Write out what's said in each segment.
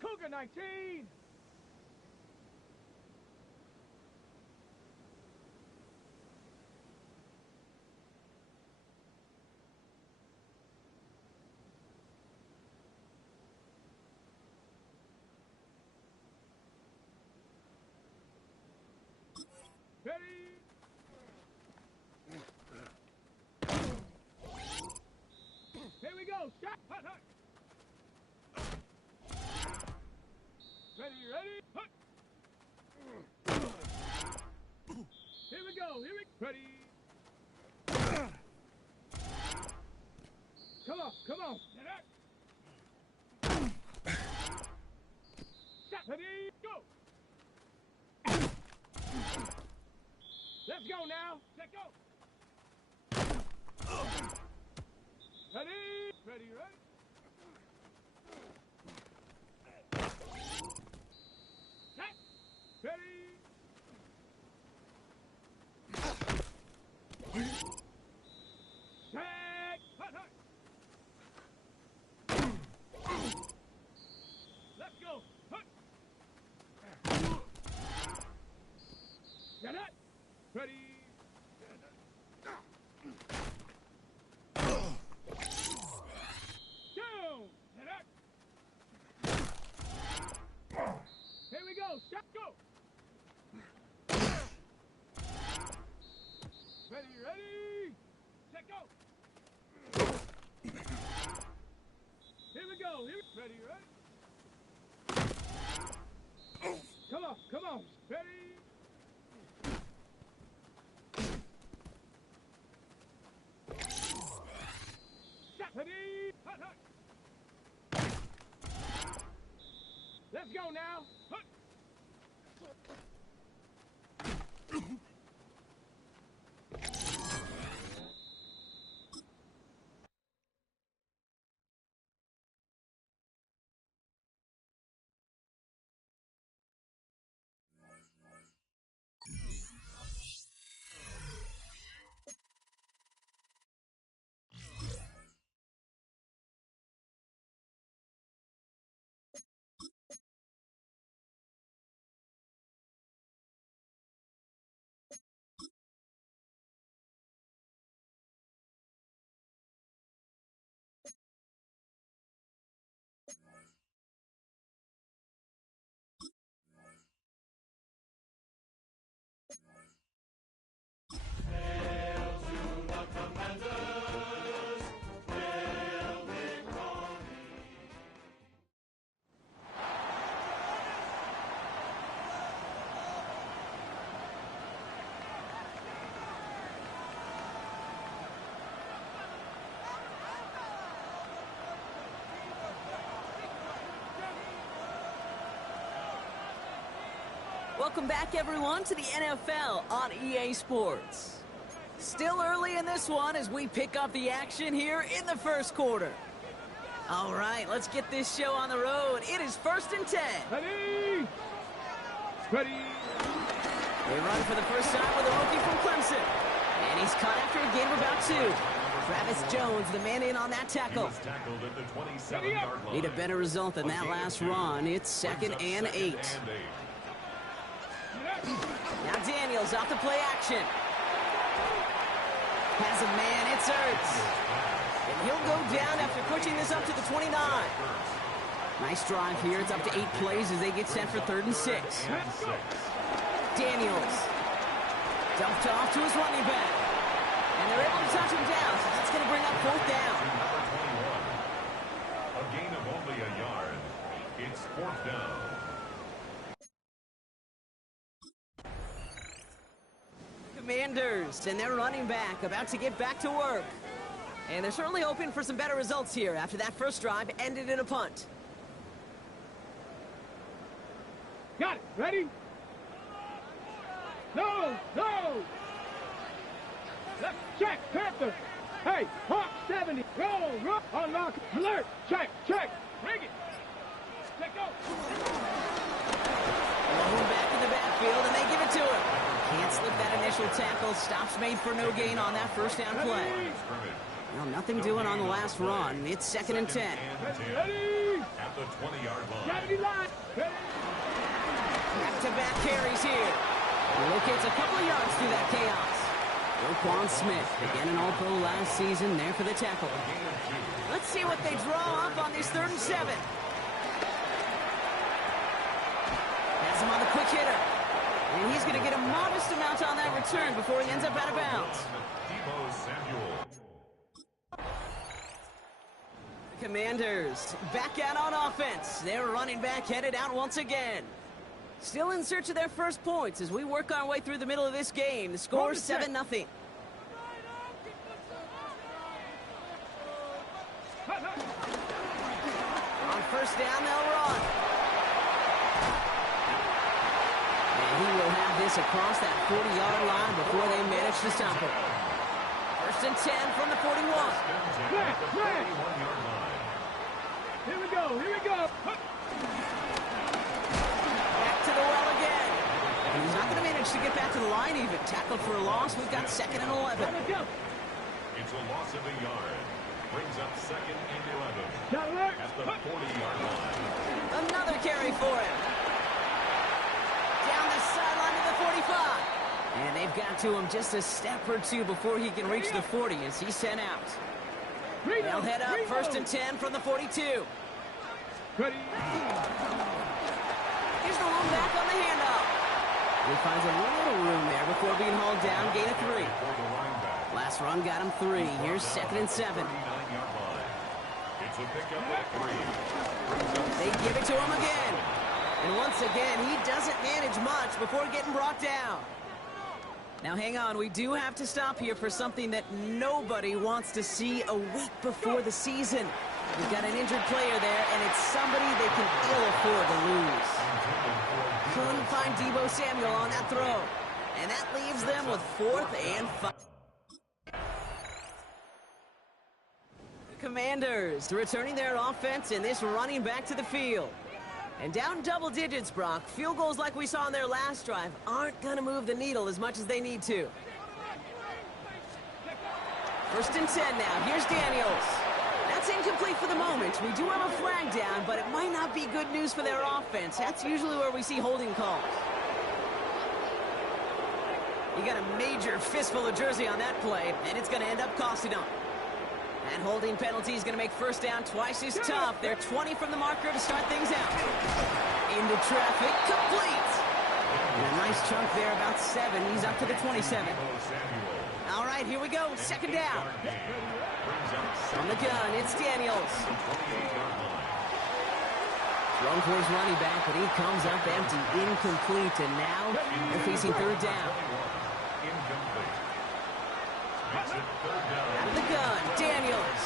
Cougar 19. Ready? Here we go. Shot. Hut, hut. Ready, ready. Hut. Here we go. Here we ready. Come on, come on. Shot. Ready, go. Let's go now. Let's go. Ready? Ready, ready? Set. Ready? Set. Hut, hut. Let's go. Hut. Get it. Ready? Down! Get up! Here we go! Shot, go! Ready, ready! Set, go! Here we go! Here, ready, ready? Come on, come on! Ready? Ready? Hut, hut. Let's go now. Hut. Welcome back, everyone, to the NFL on EA Sports. Still early in this one as we pick up the action here in the first quarter. All right, let's get this show on the road. It is 1st and 10. Ready? Ready? They run for the first time with a rookie from Clemson. And he's caught after a gain of about 2. Travis Jones, the man in on that tackle. Need a better result than that last run. It's 2nd and 8. Now Daniels off the play action. Has a man, it's Ertz. And he'll go down after pushing this up to the 29. Nice drive here. It's up to 8 plays as they get set for 3rd and 6. Daniels. Dumped off to his running back. And they're able to touch him down, so that's going to bring up 4th down. A gain of only a yard. It's 4th down. Commanders and their running back about to get back to work. And they're certainly hoping for some better results here after that first drive ended in a punt. Got it. Ready? No, no. Left, check, Panther. Hey, Hawk 70. Roll, roll, unlock, alert. Check, check. Bring it. Check, go. Alone back in the backfield, and they give it to him. Can't slip that initial tackle. Stops made for no gain on that first down play. Well, nothing doing on the last run. It's 2nd and 10. Ready? At the 20-yard line. Gravity line. Ready? Back-to-back carries here. He locates a couple of yards through that chaos. Roquan Smith, again an All-Pro last season, there for the tackle. Let's see what they draw up on this 3rd and 7. Has him on the quick hitter. And he's going to get a modest amount on that return before he ends up out of bounds. Commanders back out on offense. Their running back headed out once again. Still in search of their first points as we work our way through the middle of this game. The score is 7-0. On 1st down, they'll run. And he will have this across that 40-yard line before they manage to stop him. 1st and 10 from the 41. Here we go, here we go. Back to the well again. And he's not going to manage to get back to the line even. Tackled for a loss. We've got 2nd and 11. It's a loss of a yard. Brings up 2nd and 11. At the 40-yard line. Another carry for him. Down the sideline to the 45. And they've got to him just a step or two before he can reach the 40 as he's sent out. They'll head up 1st and 10 from the 42. Ready? Here's the lone back on the handoff. He finds a little room there before being hauled down, gain of 3. Last run got him 3. Here's 2nd and 7. It's a pickup at 3. They give it to him again. And once again, he doesn't manage much before getting brought down. Now, hang on. We do have to stop here for something that nobody wants to see a week before the season. We've got an injured player there, and it's somebody they can ill afford to lose. Couldn't find Deebo Samuel on that throw. And that leaves them with 4th and 5. The Commanders returning their offense in this running back to the field. And down double digits, Brock. Field goals like we saw on their last drive aren't going to move the needle as much as they need to. 1st and 10 now. Here's Daniels. That's incomplete for the moment. We do have a flag down, but it might not be good news for their offense. That's usually where we see holding calls. You got a major fistful of jersey on that play, and it's going to end up costing them. That holding penalty is going to make 1st down twice as tough. They're 20 from the marker to start things out. Into traffic, complete. And a nice chunk there, about 7. He's up to the 27. All right, here we go. 2nd down. On the gun, it's Daniels. Thrown for his running back, but he comes up empty, incomplete, and now they're facing 3rd down. Out of the gun, Daniels.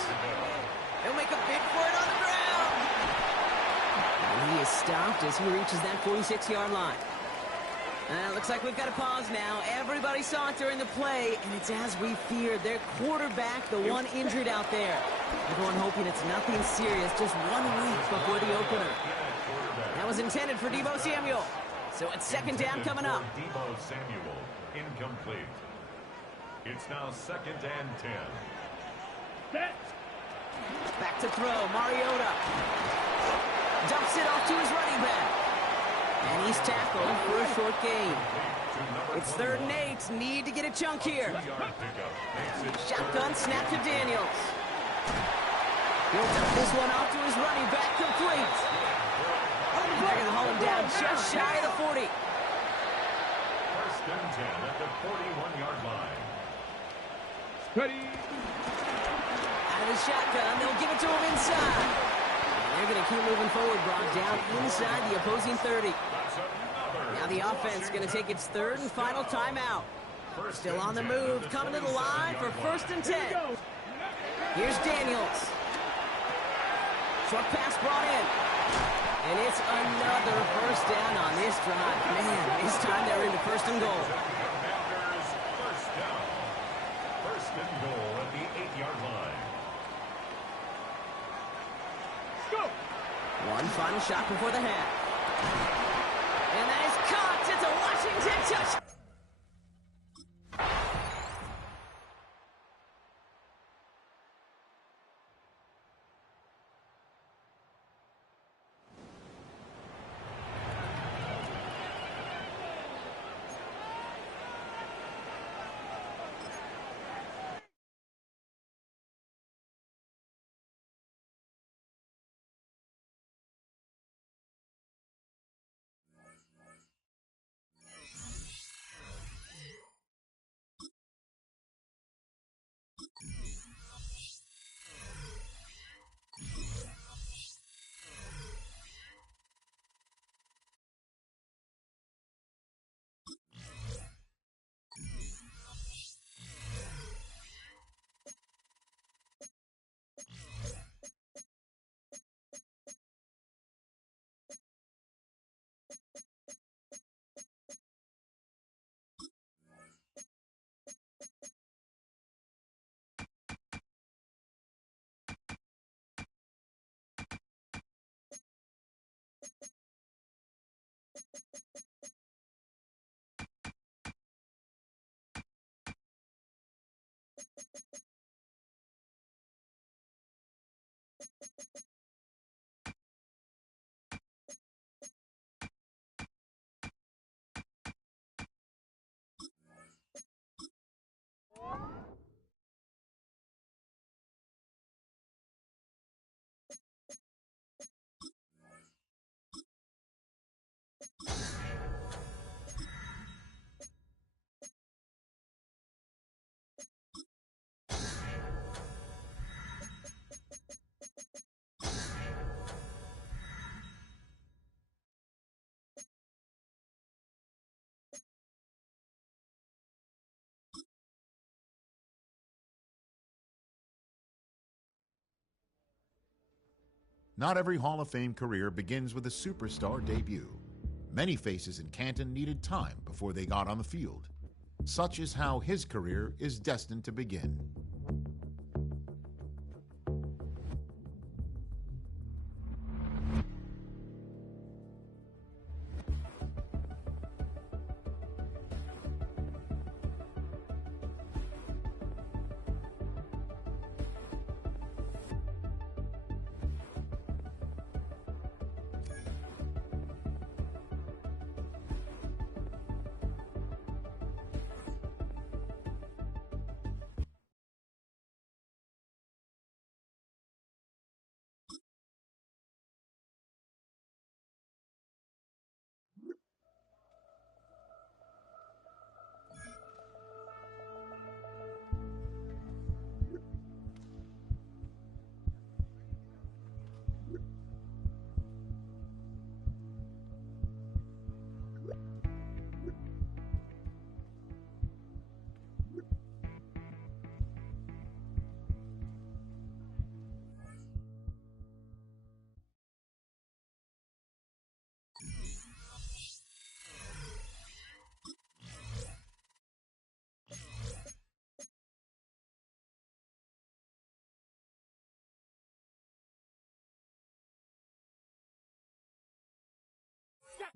He'll make a bid for it on the ground. And he is stopped as he reaches that 46-yard line. Looks like we've got a pause now. Everybody saw it during the play, and it's as we feared. Their quarterback, the one injured out there. Everyone hoping it's nothing serious, just 1 week before the opener. That was intended for Deebo Samuel. So it's 2nd down coming up. Deebo Samuel, incomplete. It's now 2nd and 10. Back to throw, Mariota. Dumps it off to his running back. And he's tackled for a short gain. It's 3rd and 8. Need to get a chunk here. Shotgun snap to Daniels. He'll dump this one off to his running back, complete. And they're going to haul him down just shy of the 40. 1st and 10 at the 41-yard line. Ready? Out of the shotgun, they'll give it to him inside. And they're going to keep moving forward, Brock, down inside the opposing 30. Now the offense going to take its 3rd and final timeout. Still on the move, coming to the line for 1st and 10. Here's Daniels. Short pass brought in. And it's another 1st down on this drive. Man, this time they're into 1st and goal. Commanders 1st down. 1st and goal at the 8-yard line. Go! One final shot before the half. And that is caught. It's a Washington touchdown. Not every Hall of Fame career begins with a superstar debut. Many faces in Canton needed time before they got on the field. Such is how his career is destined to begin.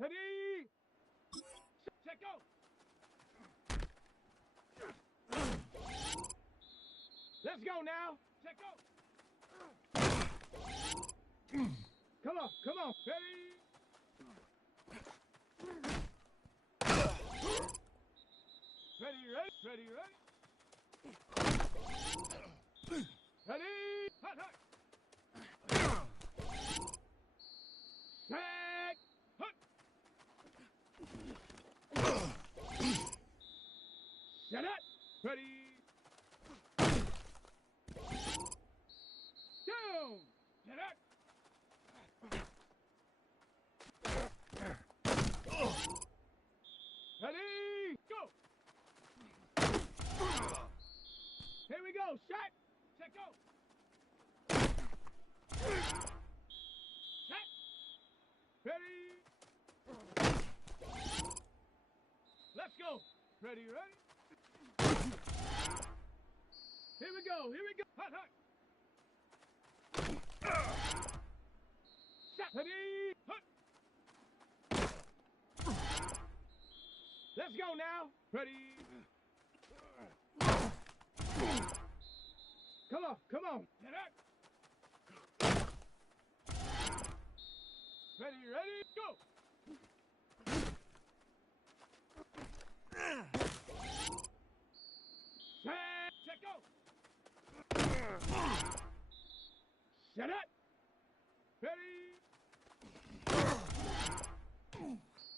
Ready? Set, go! Let's go now. Set, go! Come on, come on. Ready? Ready, ready, ready, ready. Ready? Hut, hut. Set, hut. Set up. Ready. Down. Set up. Ready. Go. Here we go. Shot. Set, go. Set. Ready. Let's go. Ready, ready. Here we go. Here we go. Hot, hot. Shot. Ready. Hot. Let's go now. Ready. Come on, come on. Get up. Ready, ready, go. Set, go. Set up. Ready.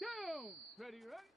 Down. Ready, ready.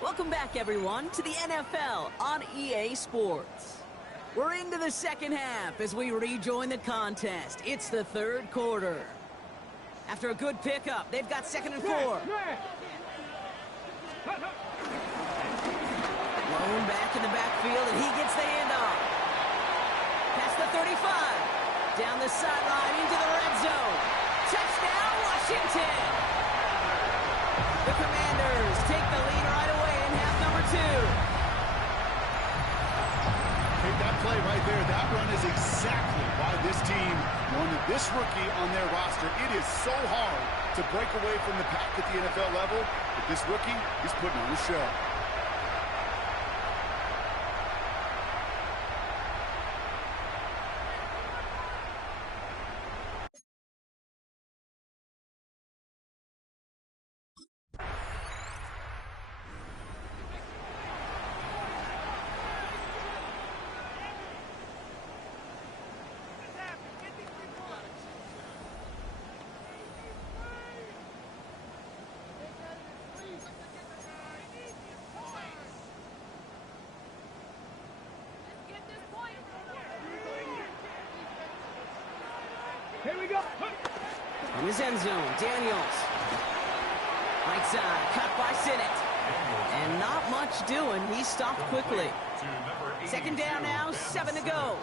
Welcome back, everyone, to the NFL on EA Sports. We're into the second half as we rejoin the contest. It's the third quarter. After a good pickup, they've got 2nd and 4. Blown back in the backfield, and he gets the handoff. Past the 35. Down the sideline into the red zone. Touchdown, Washington! The Commanders take the lead right away in half number 2. Take that play right there. That run is exactly why this team wanted this rookie on their roster. It is so hard to break away from the pack at the NFL level, but this rookie is putting on a show. Here we go. In his end zone, Daniels. Right side, cut by Sinnott. And not much doing. He stopped quickly. 2nd down now, 7 to go.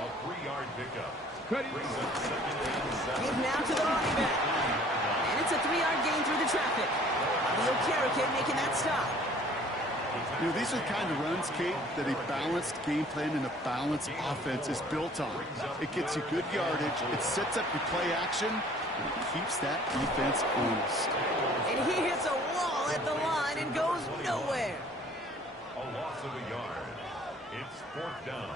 A 3-yard pickup. Brings up 2nd and 7. Give now to the running back. And it's a 3-yard gain through the traffic. Leo Carrick making that stop. You know, these are the kind of runs, Kate, that a balanced game plan and a balanced offense is built on. It gets you good yardage, it sets up your play action, and it keeps that defense honest. And he hits a wall at the line and goes nowhere. A loss of a yard. It's 4th down.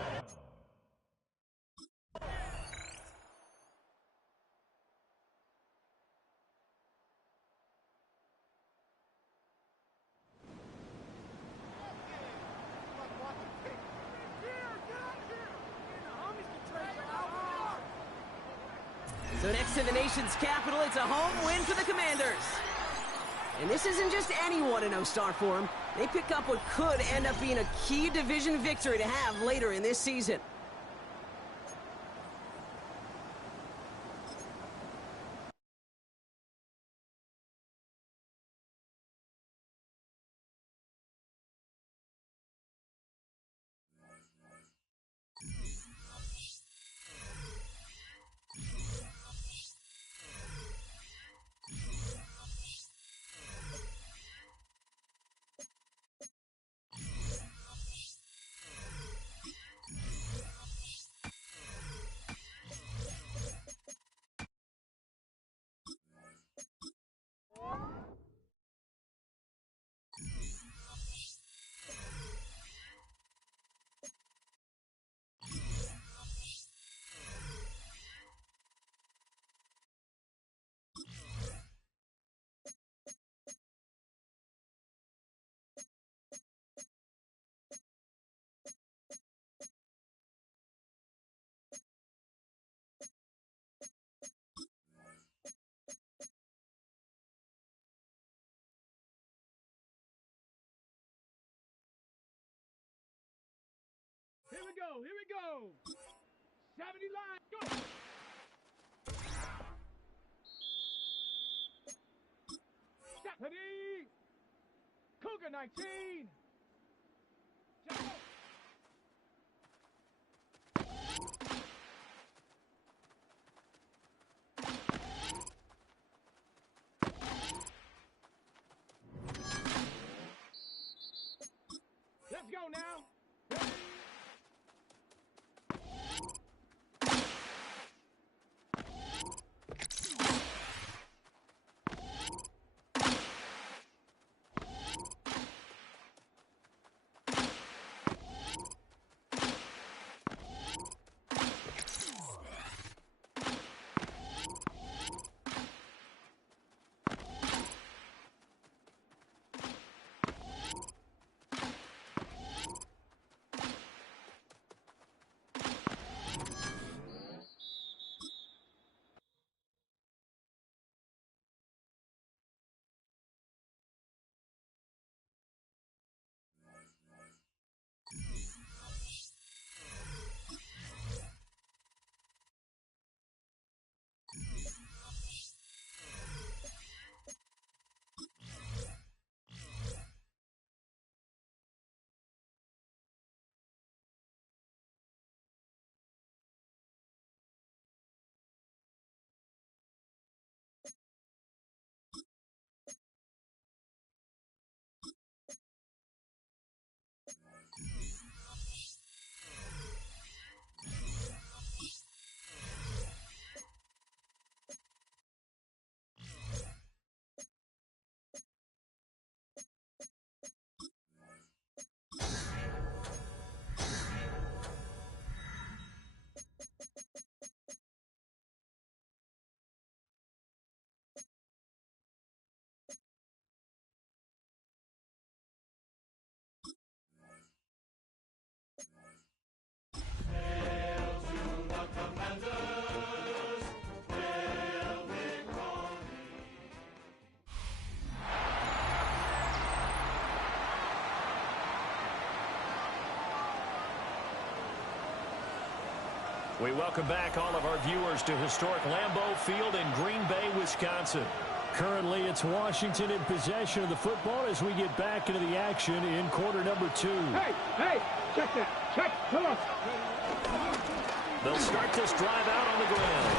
So next to the nation's capital, it's a home win for the Commanders. And this isn't just any 1-0 start for them. They pick up what could end up being a key division victory to have later in this season. Here we go. Here we go. 70 line. Go. Stephanie. Cougar 19. Jump. Let's go now. We welcome back all of our viewers to historic Lambeau Field in Green Bay, Wisconsin. Currently, it's Washington in possession of the football as we get back into the action in quarter number 2. Hey, check that. Check. Come on. They'll start this drive out on the ground.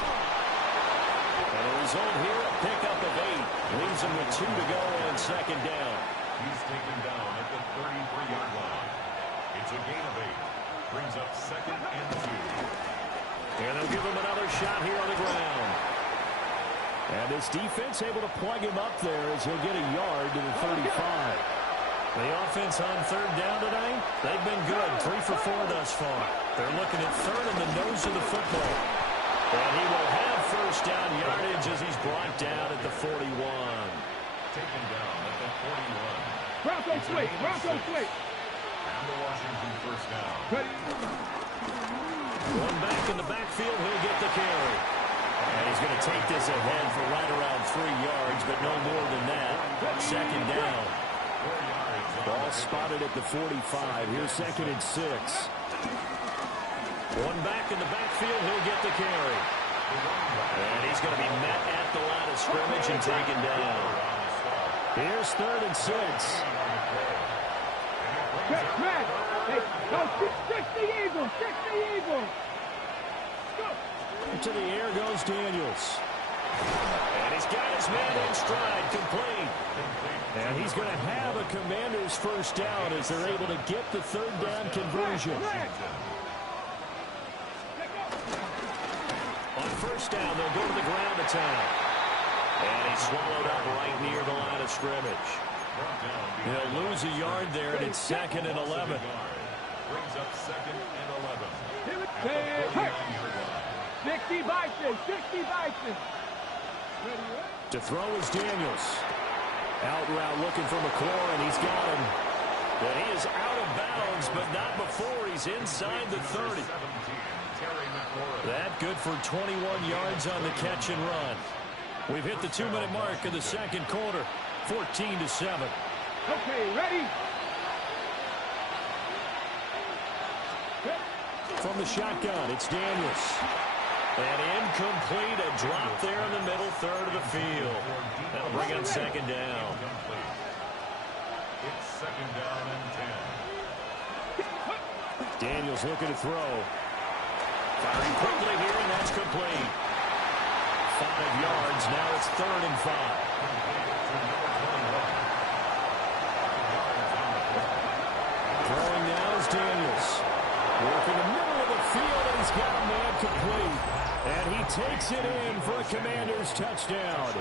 And a result here, a pickup of 8. Leaves them with 2 to go and second down. He's taken down at the 33-yard line. It's a gain of 8. Brings up second and 2. And they'll give him another shot here on the ground. And this defense able to plug him up there as he'll get a yard to the 35. The offense on third down tonight, they've been good. 3 for 4 thus far. They're looking at third in the nose of the football. And he will have first down yardage as he's brought down at the 41. Taken down at the 41. Bronco switch. And the Washington first down. One back in the backfield, he'll get the carry. And he's going to take this ahead for right around 3 yards, but no more than that. Second down. Ball spotted at the 45. Here's second and 6. One back in the backfield, he'll get the carry. And he's going to be met at the line of scrimmage and taken down. Here's third and 6. Hey, go, stick the Eagles. Go. To the air goes Daniels. And he's got his man in stride, complete. And he's going to have a Commander's first down as they're able to get the third down conversion. On first down, they'll go to the ground attack. And he's swallowed up right near the line of scrimmage. He'll lose a yard there, and it's second and 11. Brings up second and 11. 60 Bison. To throw is Daniels. Out route looking for McLaurin, and he's got him. And he is out of bounds, but not before he's inside the 30. That good for 21 yards on the catch and run. We've hit the 2-minute mark of the second quarter, 14-7. Okay, ready? From the shotgun, it's Daniels. And incomplete, a drop there in the middle third of the field. That'll bring up second down. It's second down and 10. Daniels looking to throw. Firing quickly here, and that's complete. 5 yards, now it's third and 5. Throwing now is Daniels. Working the middle of the field, and he's got a man complete. And he takes it in for a Commander's touchdown.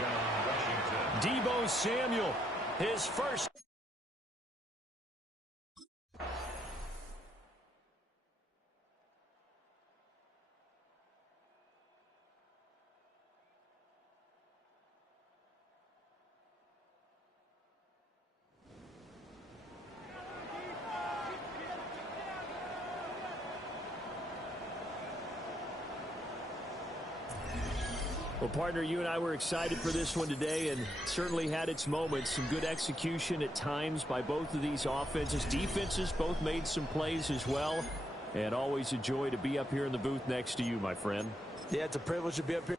Deebo Samuel, his first. Well, partner, you and I were excited for this one today, and certainly had its moments. Some good execution at times by both of these offenses. Defenses both made some plays as well. And always a joy to be up here in the booth next to you, my friend. Yeah, it's a privilege to be up here.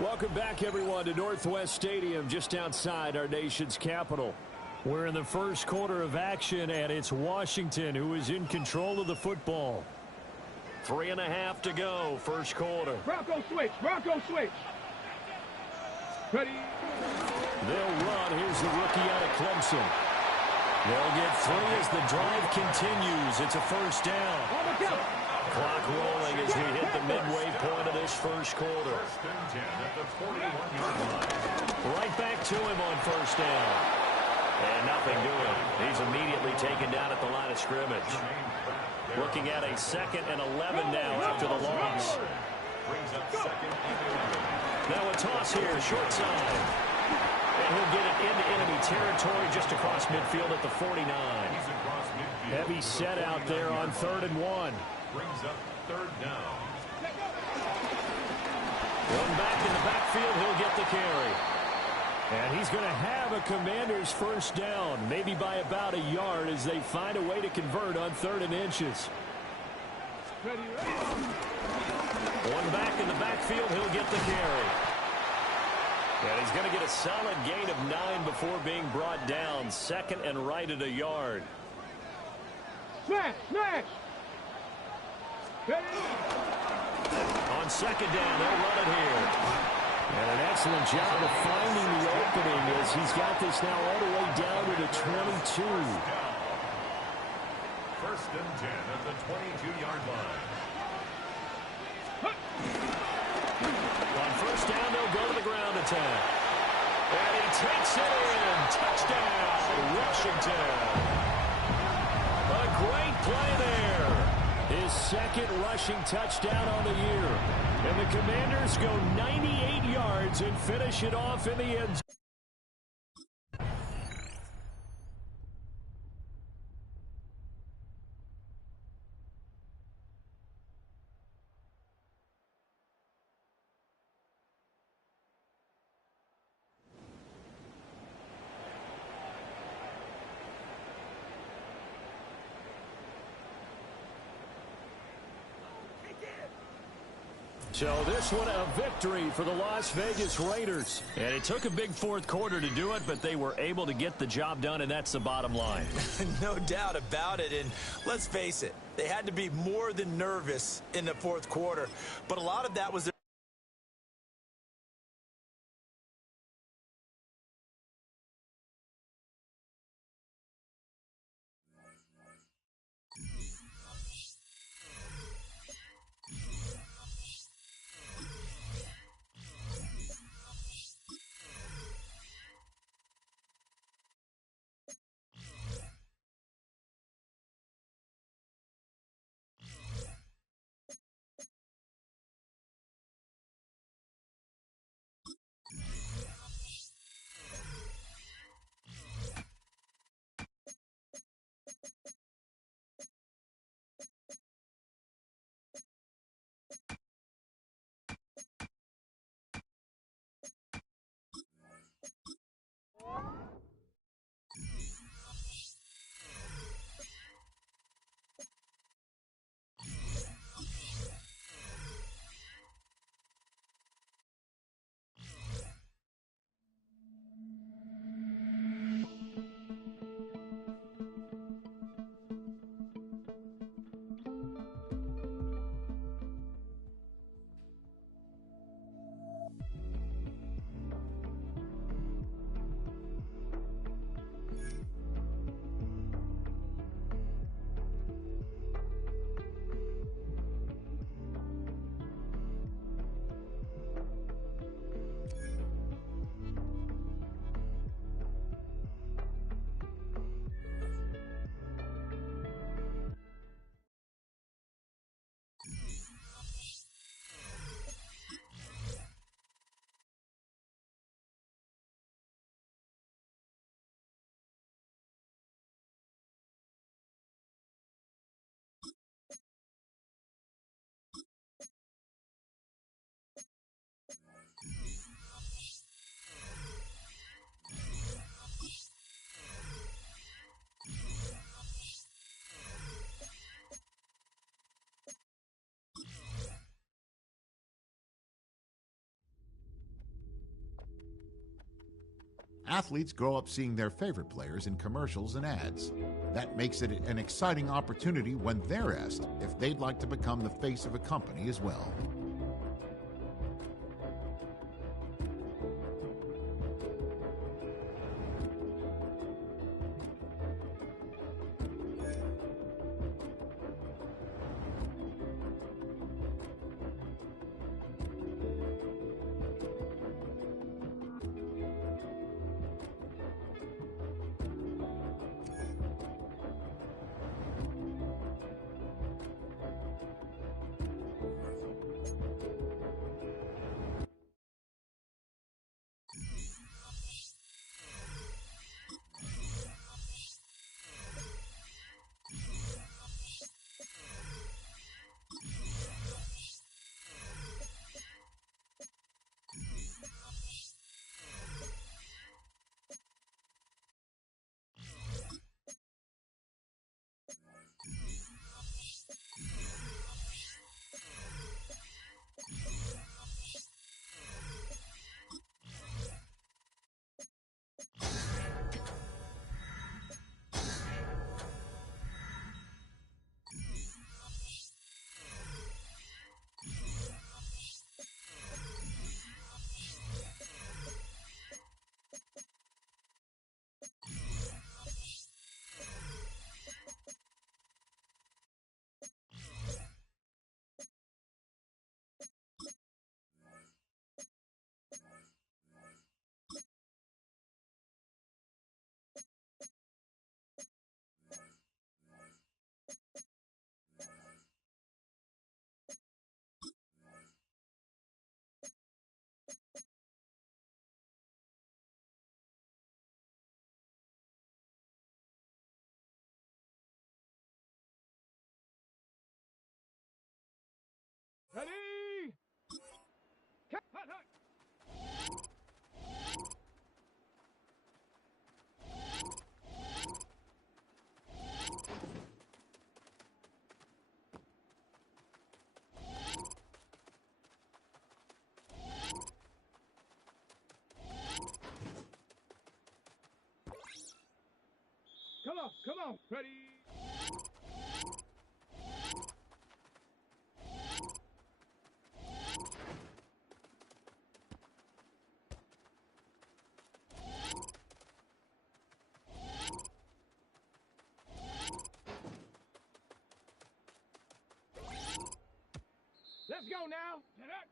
Welcome back, everyone, to Northwest Stadium, just outside our nation's capital. We're in the first quarter of action, and it's Washington who is in control of the football. 3.5 to go, first quarter. Bronco switch, Bronco switch. Ready. They'll run. Here's the rookie out of Clemson. They'll get 3 as the drive continues. It's a first down. Clock rolling as we hit the midway point of this first quarter. Right back to him on first down. And nothing doing. He's immediately taken down at the line of scrimmage. Looking at a 2nd and 11 now after the loss. Now a toss here, short side. And he'll get it into enemy territory just across midfield at the 49. Heavy set out there on 3rd and 1. Brings up 3rd down. One back in the backfield, he'll get the carry. And he's going to have a Commander's first down, maybe by about a yard as they find a way to convert on 3rd and inches. One back in the backfield, he'll get the carry. And he's going to get a solid gain of 9 before being brought down. 2nd and right at a yard. Smash, smash. On 2nd down, they'll run it here. And an excellent job of finding the opening as he's got this now all the way down to the 22. 1st and 10 at the 22-yard line. On 1st down, they'll go to the ground attack. And he takes it in. Touchdown, Washington. A great play there. His 2nd rushing touchdown on the year. And the Commanders go 98 yards and finish it off in the end zone. So this one a victory for the Las Vegas Raiders. And it took a big 4th quarter to do it, but they were able to get the job done, and that's the bottom line. No doubt about it. And let's face it, they had to be more than nervous in the 4th quarter. But a lot of that was Athletes grow up seeing their favorite players in commercials and ads. That makes it an exciting opportunity when they're asked if they'd like to become the face of a company as well. Ready? Cut, hut, hut. Come on, ready? Let's go now. Get up.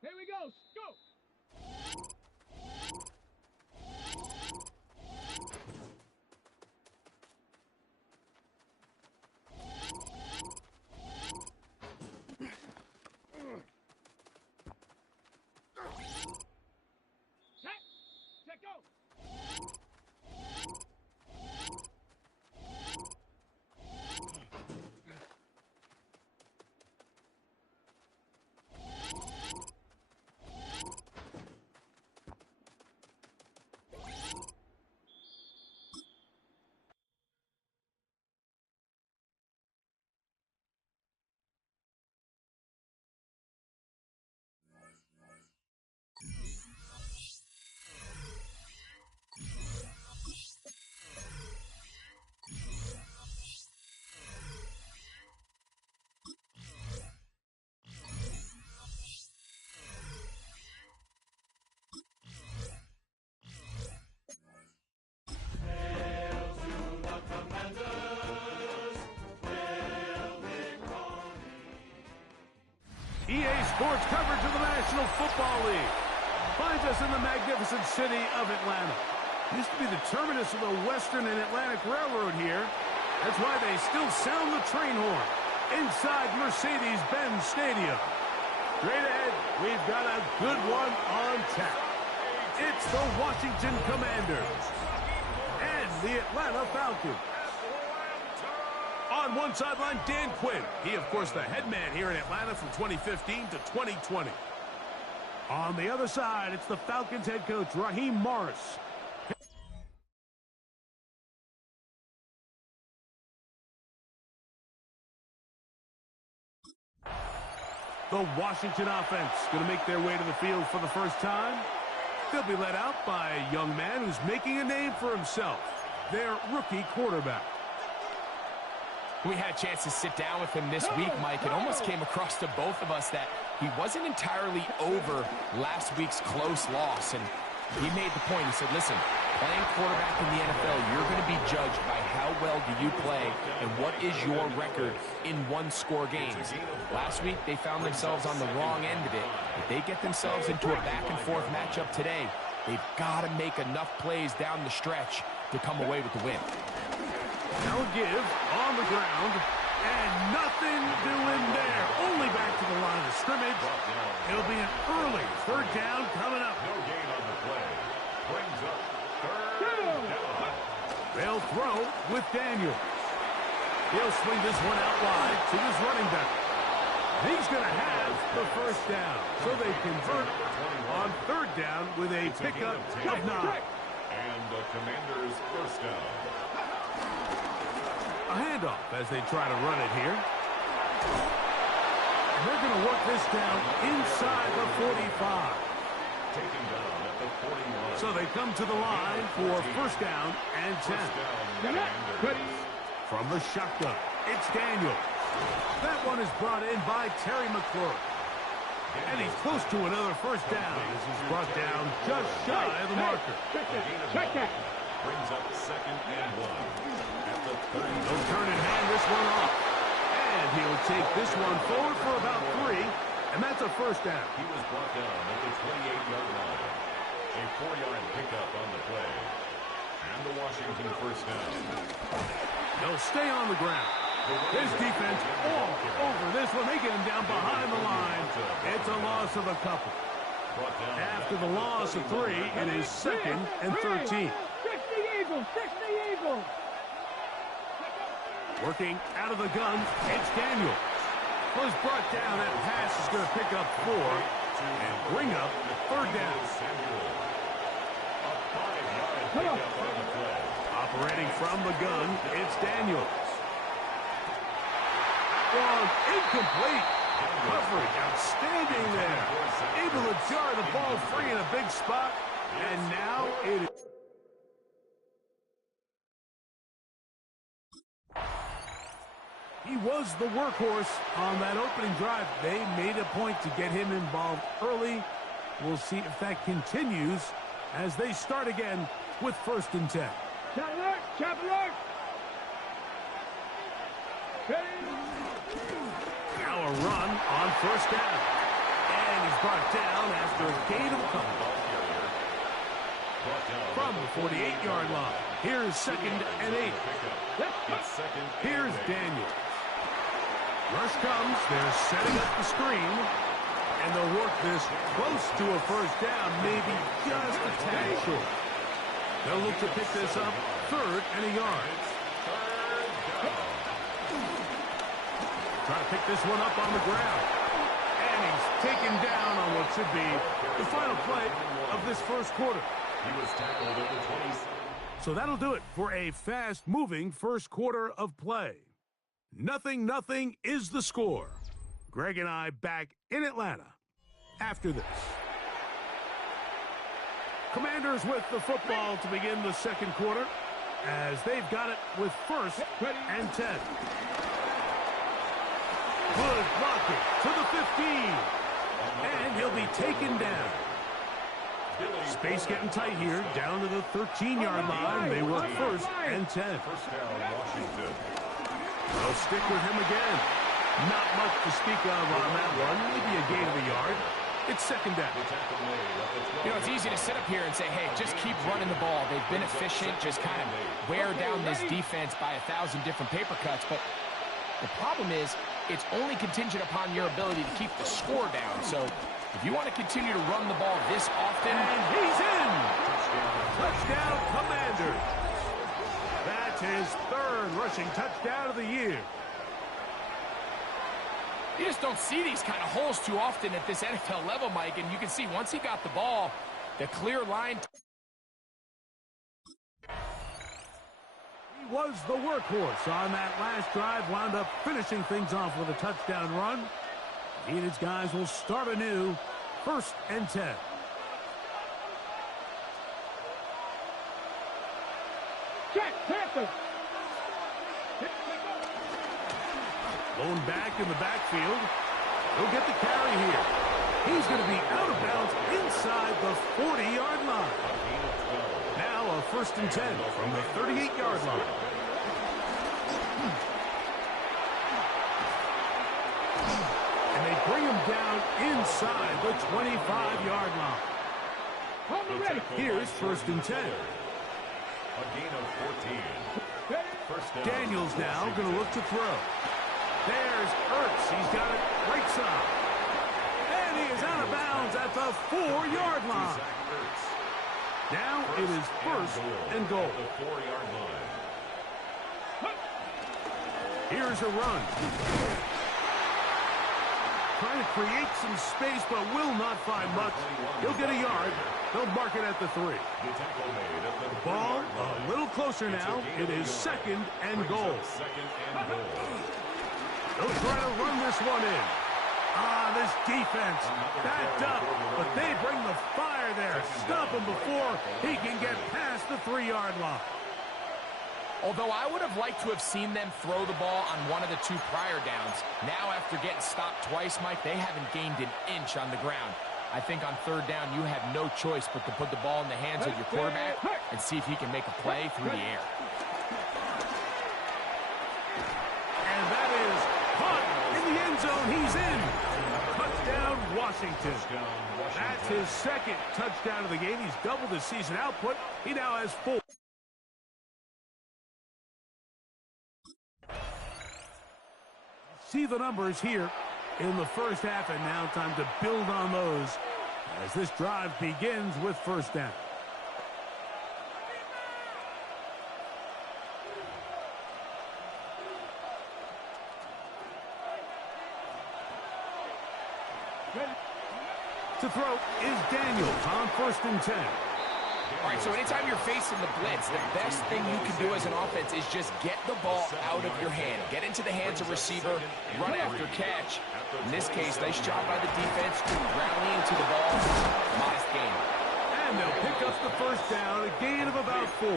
Here we go. Go. Set, go. EA Sports coverage of the National Football League finds us in the magnificent city of Atlanta. Used to be the terminus of the Western and Atlantic Railroad here. That's why they still sound the train horn inside Mercedes-Benz Stadium. Straight ahead, we've got a good one on tap. It's the Washington Commanders and the Atlanta Falcons. On one sideline, Dan Quinn. He, of course, the head man here in Atlanta from 2015 to 2020. On the other side, it's the Falcons head coach, Raheem Morris. The Washington offense going to make their way to the field for the first time. They'll be led out by a young man who's making a name for himself, their rookie quarterback. We had a chance to sit down with him this week, Mike. It almost came across to both of us that he wasn't entirely over last week's close loss. And he made the point. He said, listen, playing quarterback in the NFL, you're going to be judged by how well do you play and what is your record in one-score games. Last week, they found themselves on the wrong end of it. If they get themselves into a back-and-forth matchup today, they've got to make enough plays down the stretch to come away with the win. Now a give on the ground, and nothing doing there. Only back to the line of scrimmage. It'll be an early third down coming up. No gain on the play. Brings up third down. They'll throw with Daniels. He'll swing this one out wide to his running back. He's going to have the first down. So they convert on third down with a pickup of 9. And the Commanders' first down. A handoff as they try to run it here. And they're going to work this down inside the 45. Taken down at the 41. So they come to the line for first down and 10. From the shotgun, it's Daniels. That one is brought in by Terry McLaurin. And he's close to another first down as he's brought down just shy of the marker. Check that. Brings up second and 1. At the 30. They'll turn and hand this one off. And he'll take this one forward for about 3. And that's a first down. He was brought down at the 28-yard line. A 4-yard pickup on the play. And the Washington first down. They'll stay on the ground. His defense all over this one. They get him down behind the line. It's a loss of a couple. After the loss of 3, it is second and 13. Working out of the gun, it's Daniels. Was brought down. That pass is going to pick up 4 and bring up third down. Operating from the gun, it's Daniels. One incomplete. Coverage outstanding there. Able to jar the ball free in a big spot. And now it is. He was the workhorse on that opening drive. They made a point to get him involved early. We'll see if that continues as they start again with first and 10. Chop alert! Chop alert! Now a run on first down. And he's brought down after a gain of a couple. From the 48-yard line. Here's second and 8. Here's Daniels. Rush comes. They're setting up the screen. And they'll work this close to a first down, maybe just a tad short. They'll look to pick this up third and a yard. Try to pick this one up on the ground. And he's taken down on what should be the final play of this first quarter. He was tackled at the 20. So that'll do it for a fast-moving first quarter of play. 0-0 is the score. Greg and I back in Atlanta after this. Commanders with the football to begin the second quarter as they've got it with first and 10. Good blocking to the 15. And he'll be taken down. Space getting tight here, down to the 13-yard line. They work first and 10. First down, Washington. They'll stick with him again. Not much to speak of on that one. Maybe a gain of a yard. It's second down. You know, it's easy to sit up here and say, hey, just keep running the ball. They've been efficient, just kind of wear down this defense by 1,000 different paper cuts. But the problem is, it's only contingent upon your ability to keep the score down. So if you want to continue to run the ball this often. And he's in! Touchdown, Commanders. That's his third rushing touchdown of the year. You just don't see these kind of holes too often at this NFL level, Mike, and you can see once he got the ball, the clear line. He was the workhorse on that last drive, wound up finishing things off with a touchdown run. He and his guys will start anew, 1st and 10. Check, Panther. Blown back in the backfield. He'll get the carry here. He's going to be out of bounds inside the 40-yard line. Now a 1st and 10 from the 38-yard line. And they bring him down inside the 25-yard line. Here's 1st and 10. A gain of 14. First down. Daniels now going to look to throw. There's Ertz. He's got it right side. And he is out of bounds at the 4-yard line. Now it is 1st and goal. The 4-yard line. Here's a run. Trying to create some space, but will not find much. He'll get a yard. They'll mark it at the 3. The ball a little closer now. It is 2nd and goal. They'll try to run this one in. This defense backed up, but they bring the fire there. Stop him before he can get past the 3-yard line. Although I would have liked to have seen them throw the ball on one of the 2 prior downs, now after getting stopped twice, Mike, they haven't gained an inch on the ground. I think on 3rd down, you have no choice but to put the ball in the hands of your quarterback and see if he can make a play through the air. And that is caught in the end zone. He's in. Touchdown, Washington. That's his 2nd touchdown of the game. He's doubled his season output. He now has 4. See the numbers here in the 1st half, and now time to build on those as this drive begins with 1st down. To throw is Daniels on 1st and 10. All right, so anytime you're facing the blitz, the best thing you can do as an offense is just get the ball out of your hand. Get into the hands of receiver, run after catch. In this case, nice job by the defense rallying to the ball. Modest gain. And they'll pick up the 1st down, a gain of about 4.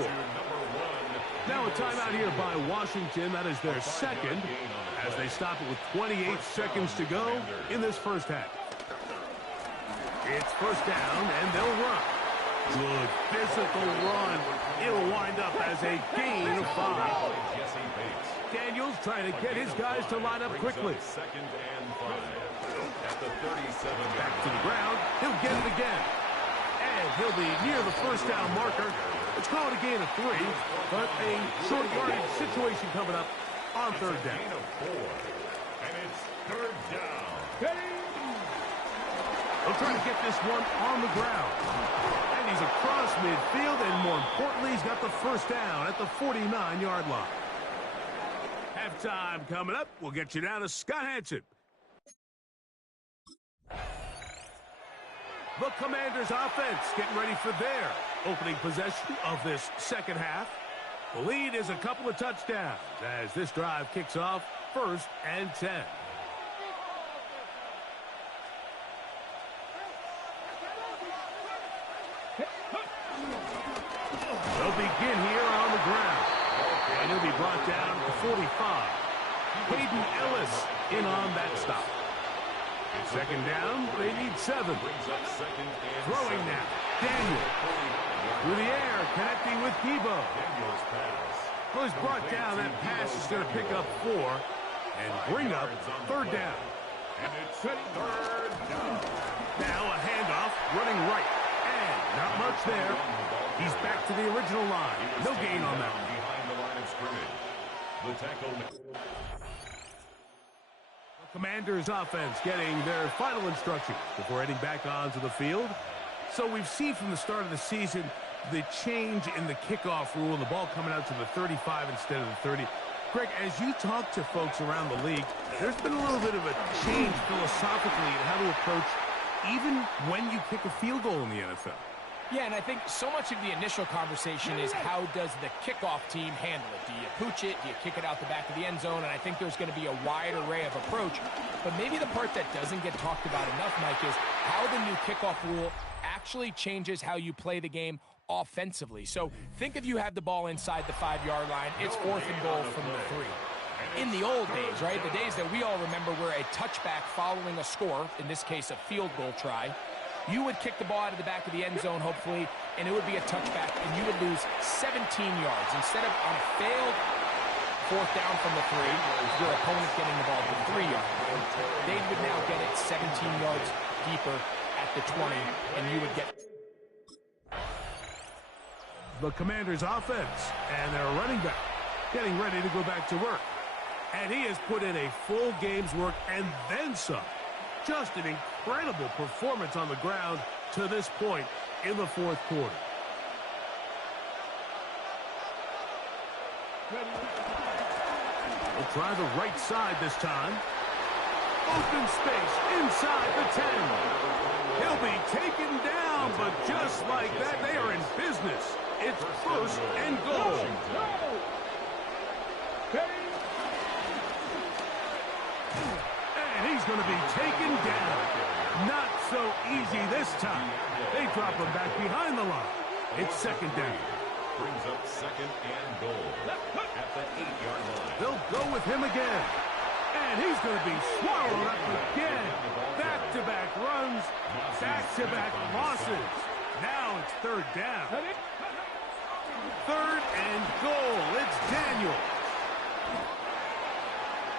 Now a timeout here by Washington. That is their 2nd as they stop it with 28 seconds to go in this 1st half. It's 1st down, and they'll run. Good physical run. It'll wind up as a gain of 5. Daniels trying to get his guys to line up quickly. Back to the ground. He'll get it again. And he'll be near the 1st down marker. Let's call it a gain of 3, but a short yardage situation coming up on 3rd down. And it's 3rd down. They'll try to get this one on the ground. And he's across midfield, and more importantly, he's got the 1st down at the 49-yard line. Halftime coming up. We'll get you down to Scott Hansen. The Commanders' offense getting ready for their opening possession of this 2nd half. The lead is a couple of touchdowns as this drive kicks off 1st and 10. They'll begin here on the ground. And he'll be brought down to 45. Hayden Ellis in on that stop. 2nd down, they need 7. Throwing now. Daniel. Through the air, connecting with Debo. Well, he's brought down. That pass is going to pick up 4 and bring up 3rd down. And it's 3rd down. Now a handoff, running right. And not much there. He's back to the original line. No gain on that. Behind the line of scrimmage. The tackle. The Commanders' offense getting their final instructions before heading back onto the field. So we've seen from the start of the season the change in the kickoff rule and the ball coming out to the 35 instead of the 30. Greg, as you talk to folks around the league, there's been a little bit of a change philosophically in how to approach even when you kick a field goal in the NFL. Yeah, and I think so much of the initial conversation is how does the kickoff team handle it? Do you pooch it? Do you kick it out the back of the end zone? And I think there's going to be a wide array of approach. But maybe the part that doesn't get talked about enough, Mike, is how the new kickoff rule actually changes how you play the game offensively. So think if you have the ball inside the 5-yard line, it's 4th and goal from the 3. In the old days, right, the days that we all remember were a touchback following a score, in this case a field goal try, you would kick the ball out of the back of the end zone, hopefully, and it would be a touchback, and you would lose 17 yards. Instead of on a failed 4th down from the 3, your opponent getting the ball to the 3 yard. They would now get it 17 yards deeper at the 20, and you would get the Commanders' offense and their running back getting ready to go back to work. And he has put in a full game's work and then some. Just an incredible performance on the ground to this point in the 4th quarter. We'll try the right side this time. Open space inside the 10. He'll be taken down, but just like that, they are in business. It's 1st and goal. And he's going to be taken down. Not so easy this time. They drop him back behind the line. It's 2nd down. Brings up 2nd and goal at the 8-yard line. They'll go with him again. And he's going to be swallowed up again. Back-to-back runs, back-to-back losses. Now it's 3rd down. 3rd and goal. It's Daniels.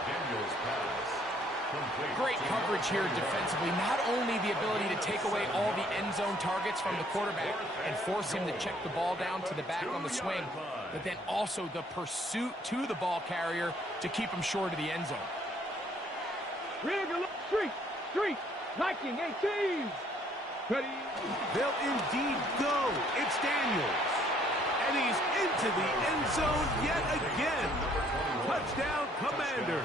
Daniels pass. Complete. great coverage here defensively. Not only the ability to take away all the end zone targets from the quarterback and force him to check the ball down to the back on the swing, but then also the pursuit to the ball carrier to keep him short of the end zone. Street, Viking 18. Ready? They'll indeed go. It's Daniels. And he's into the end zone yet again. Touchdown, Commanders.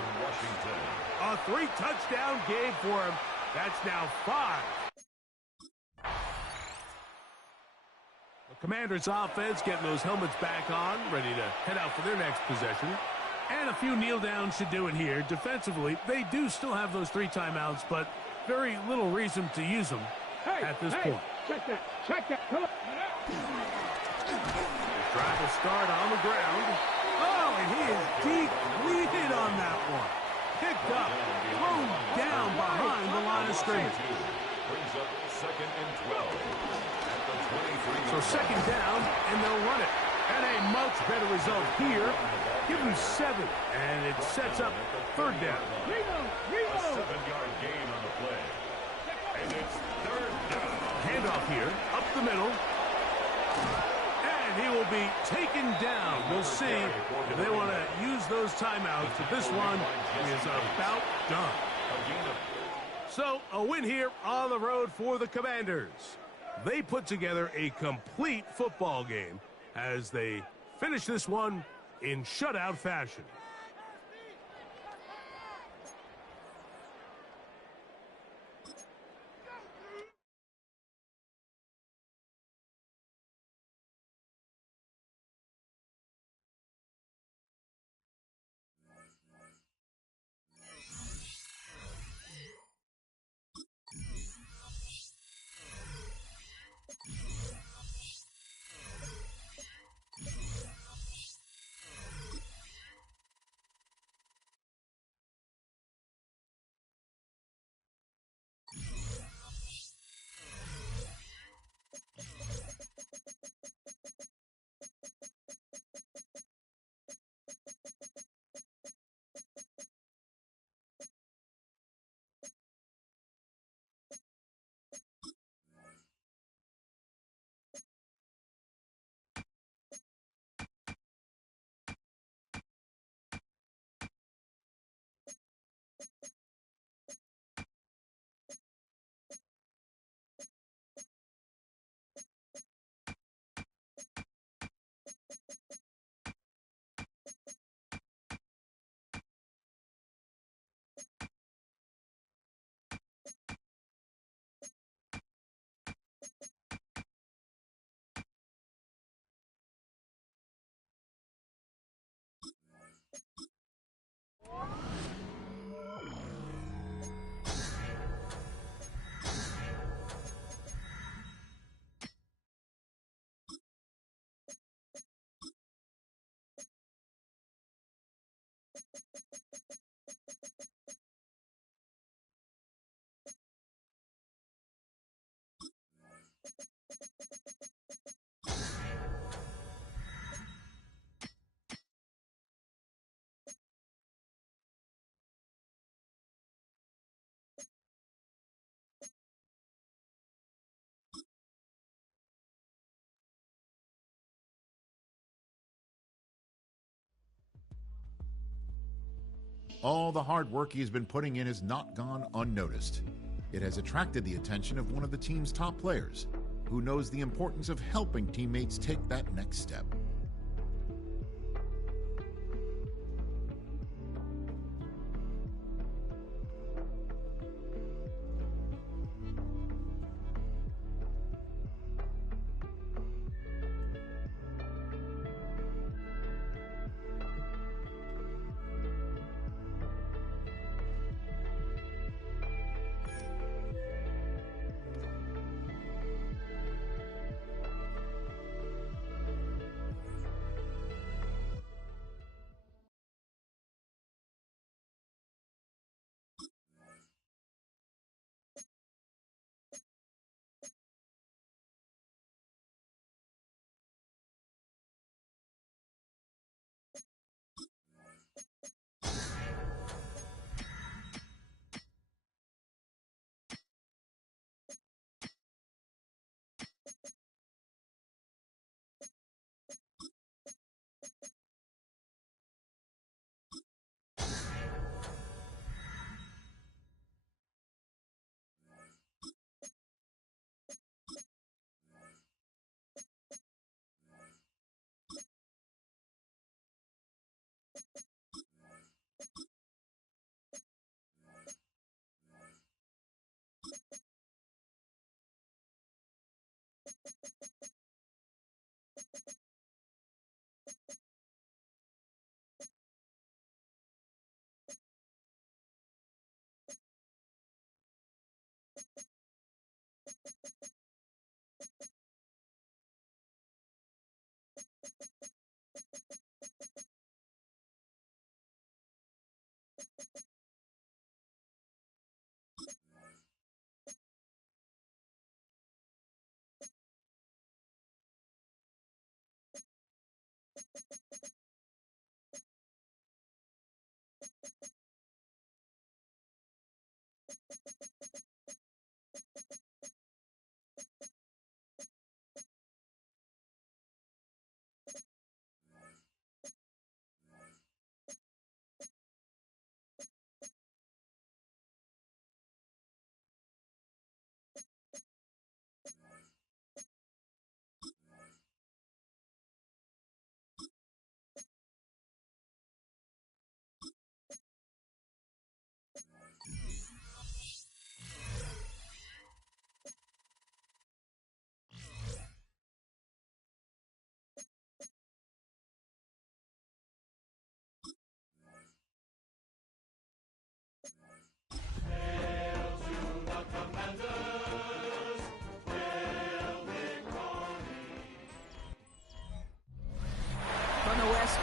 A 3-touchdown game for him. That's now 5. The Commanders' offense getting those helmets back on, ready to head out for their next possession. And a few kneel downs should do it here. Defensively, they do still have those 3 timeouts, but very little reason to use them at this point. Check that. Come on. Trying to start on the ground. Oh, and he is depleted on that one. Picked up, thrown down behind the line of scrimmage. Brings up 2nd and 12 at the 23. So 2nd down, and they'll run it. And a much better result here. Give him 7, and it sets up 3rd down. A 7-yard gain on the play. And it's 3rd down. Handoff here, up the middle. And he will be taken down. We'll see if they want to use those timeouts, but this one is about done. So, a win here on the road for the Commanders. They put together a complete football game as they finish this one in shutout fashion. All the hard work he has been putting in has not gone unnoticed. It has attracted the attention of one of the team's top players, who knows the importance of helping teammates take that next step.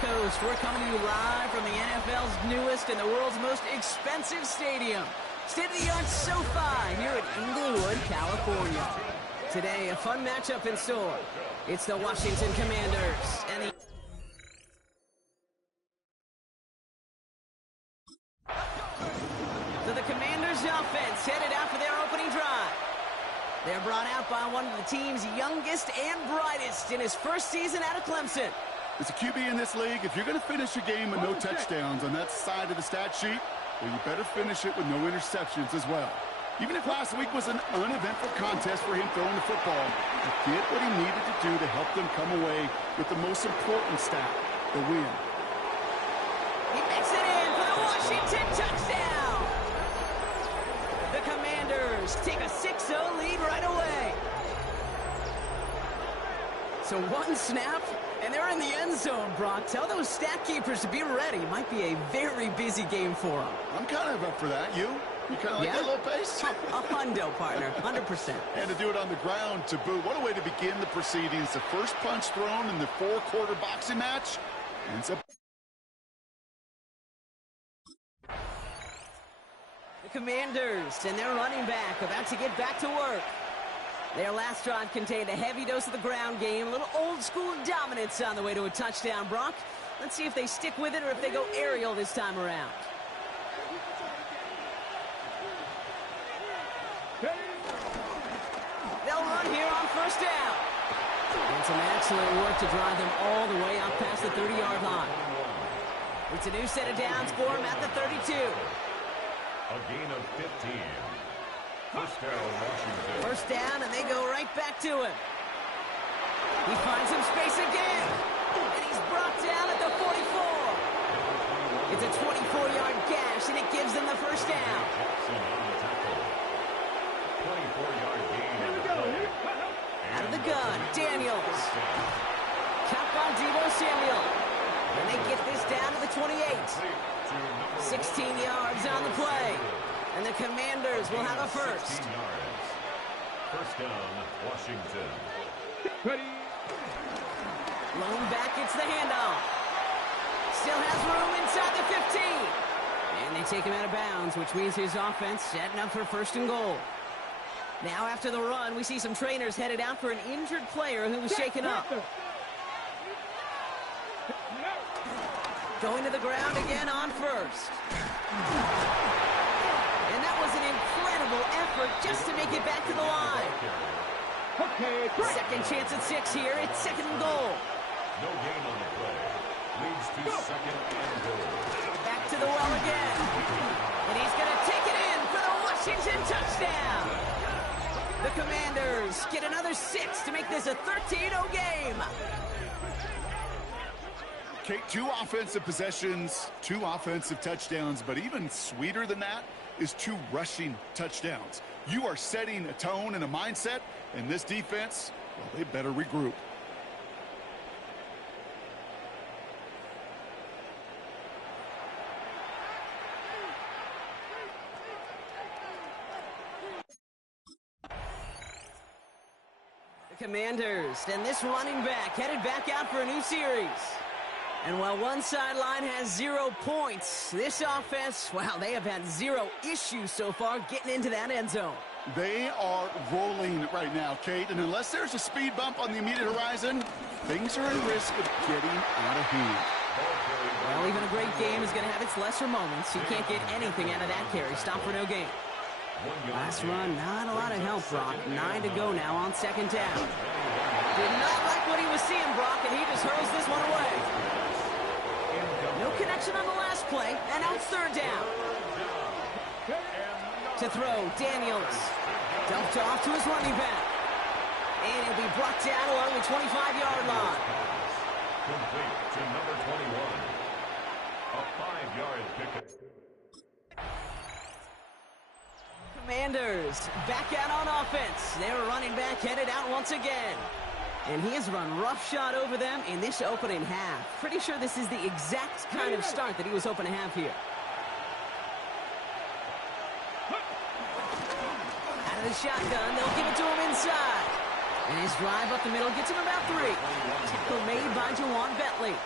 Coast. We're coming to you live from the NFL's newest and the world's most expensive stadium, state-of-the-art SoFi here at Inglewood, California. Today, a fun matchup in store. It's the Washington Commanders and the... So the Commanders offense headed out for their opening drive. They're brought out by one of the team's youngest and brightest in his first season out of Clemson. As a QB in this league, if you're going to finish a game with no touchdowns on that side of the stat sheet, well, you better finish it with no interceptions as well. Even if last week was an uneventful contest for him throwing the football, he did what he needed to do to help them come away with the most important stat, the win. He makes it in for the Washington touchdown! The Commanders take a 6-0 lead right away. So one snap, and they're in the end zone, Brock. Tell those stat keepers to be ready. Might be a very busy game for them. I'm kind of up for that. You kind of like that little pace? A hundo, partner, 100%. And to do it on the ground to boot. What a way to begin the proceedings. The first punch thrown in the four-quarter boxing match ends up... The Commanders and their running back about to get back to work. Their last drive contained a heavy dose of the ground game, a little old-school dominance on the way to a touchdown, Brock. Let's see if they stick with it or if they go aerial this time around. They'll run here on first down. And some excellent work to drive them all the way out past the 30-yard line. It's a new set of downs for him at the 32. A gain of 15. First down, Washington. First down, and they go right back to him. He finds some space again, and he's brought down at the 44. It's a 24-yard gash, and it gives them the first down. 24-yard gain. Out of the gun, Daniels. CAPAChiii Samuel. And they get this down to the 28. 16 yards on the play. And the Commanders will have a first. First down, Washington. Lone back gets the handoff. Still has room inside the 15. And they take him out of bounds, which means his offense setting up for first and goal. Now after the run, we see some trainers headed out for an injured player who was shaken up. Going to the ground again on first. And that was an incredible effort just to make it back to the line. Second chance at 6 here. It's second and goal. No gain on the play. Leads to second and goal. Back to the well again. And he's going to take it in for the Washington touchdown. The Commanders get another 6 to make this a 13-0 game. Okay, 2 offensive possessions, 2 offensive touchdowns, but even sweeter than that is 2 rushing touchdowns. You are setting a tone and a mindset, and this defense, well, they better regroup. The Commanders and this running back headed back out for a new series. And while one sideline has 0 points, this offense, well, they have had 0 issues so far getting into that end zone. They are rolling right now, Kate, and unless there's a speed bump on the immediate horizon, things are at risk of getting out of hand. Well, even a great game is going to have its lesser moments. You can't get anything out of that carry. Stop for no gain. Last run, not a lot of help, Brock. 9 to go now on second down. Did not like what he was seeing, Brock, and he just hurls this one away. No connection on the last play, and now it's third down. To throw, Daniels. Dumped off to his running back. And he'll be brought down along the 25-yard line. Complete to number 21. A 5-yard pickup. Commanders back out on offense. Their running back headed out once again. And he has run roughshod over them in this opening half. Pretty sure this is the exact kind of start that he was hoping to have here. Out of the shotgun, they'll give it to him inside. And his drive up the middle gets him about 3. Tackle made by Jawan Bentley.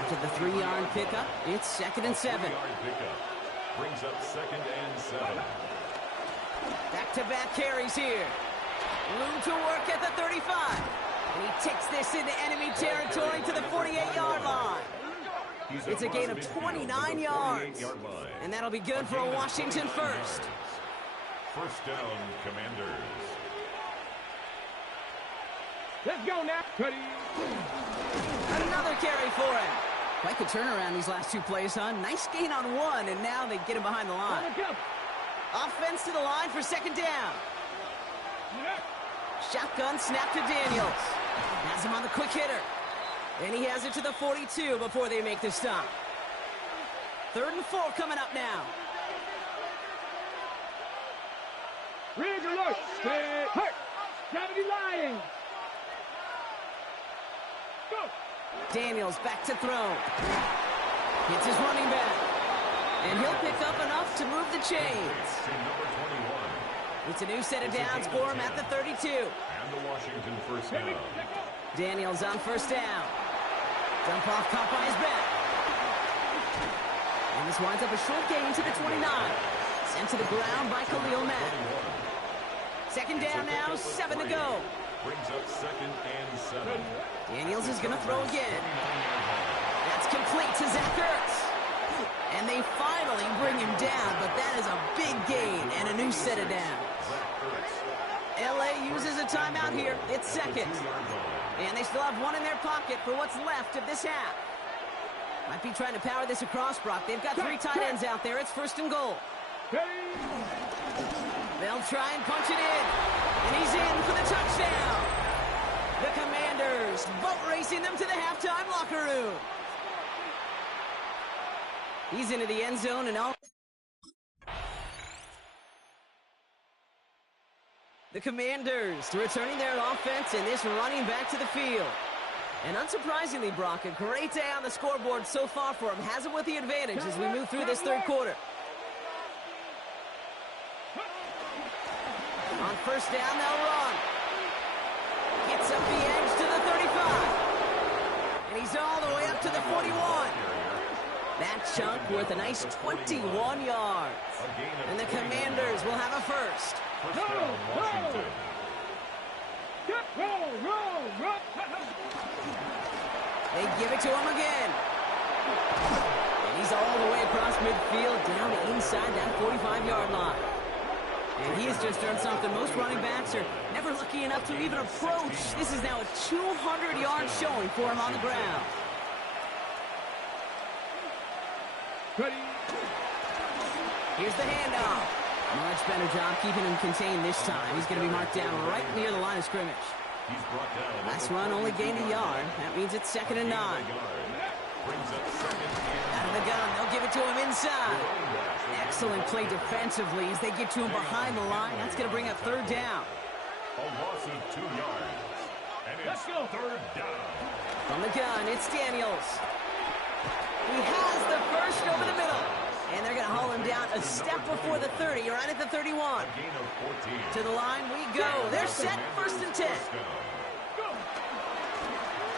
After the 3-yard pickup, it's second and 7. Brings up second and 7. Back-to-back carries here. Room to work at the 35. And he takes this into enemy territory to the 48-yard line. It's a gain of 29 yards. And that'll be good for a Washington first. First down, Commanders. Let's go now, Cuddy. Another carry for him. Quite the turnaround these last 2 plays, huh? Nice gain on 1, and now they get him behind the line. Offense to the line for second down. Shotgun snap to Daniels. Has him on the quick hitter. And he has it to the 42 before they make the stop. 3rd and 4 coming up now. Rig alert. Stay hurt. Gravity lying. Go. Daniels back to throw. Hits his running back. And he'll pick up enough to move the chains. It's a new set of downs for him at the 32. And the Washington first down. Daniels on first down. Dump off CAPAChii's back. And this winds up a short gain to the 29. Sent to the ground by Khalil Mack. Second down now, 7 to go. Brings up second and 7. Daniels is going to throw again. That's complete to Zach Ertz. And they finally bring him down, but that is a big gain and a new set of downs. LA uses a timeout here. It's second. And they still have 1 in their pocket for what's left of this half. Might be trying to power this across, Brock. They've got 3 tight ends out there. It's 1st and goal. They'll try and punch it in. And he's in for the touchdown. The Commanders boat racing them to the halftime locker room. He's into the end zone and all. The Commanders returning their offense and this running back to the field. And unsurprisingly, Brock, a great day on the scoreboard so far for him. Has it with the advantage as we move through this 3rd quarter. On 1st down, they'll run. Gets up the edge to the 35. And he's all the way up to the 41. That chunk worth a nice 21 yards. And the Commanders will have a 1st. They give it to him again. And he's all the way across midfield down inside that 45-yard line. And he has just done something most running backs are never lucky enough to even approach. This is now a 200-yard showing for him on the ground. Ready. Here's the handoff. Much better job keeping him contained this time. He's going to be marked down right near the line of scrimmage. Last run only gained a yard. That means it's 2nd and 9. Out of the gun, they'll give it to him inside. Excellent play defensively as they get to him behind the line. That's going to bring up 3rd down. A loss of 2 yards. And it's 3rd down. From the gun, it's Daniels. He has the 1st over the middle. And they're going to haul him down a step before the 30, right at the 31. To the line we go. They're set, 1st and 10.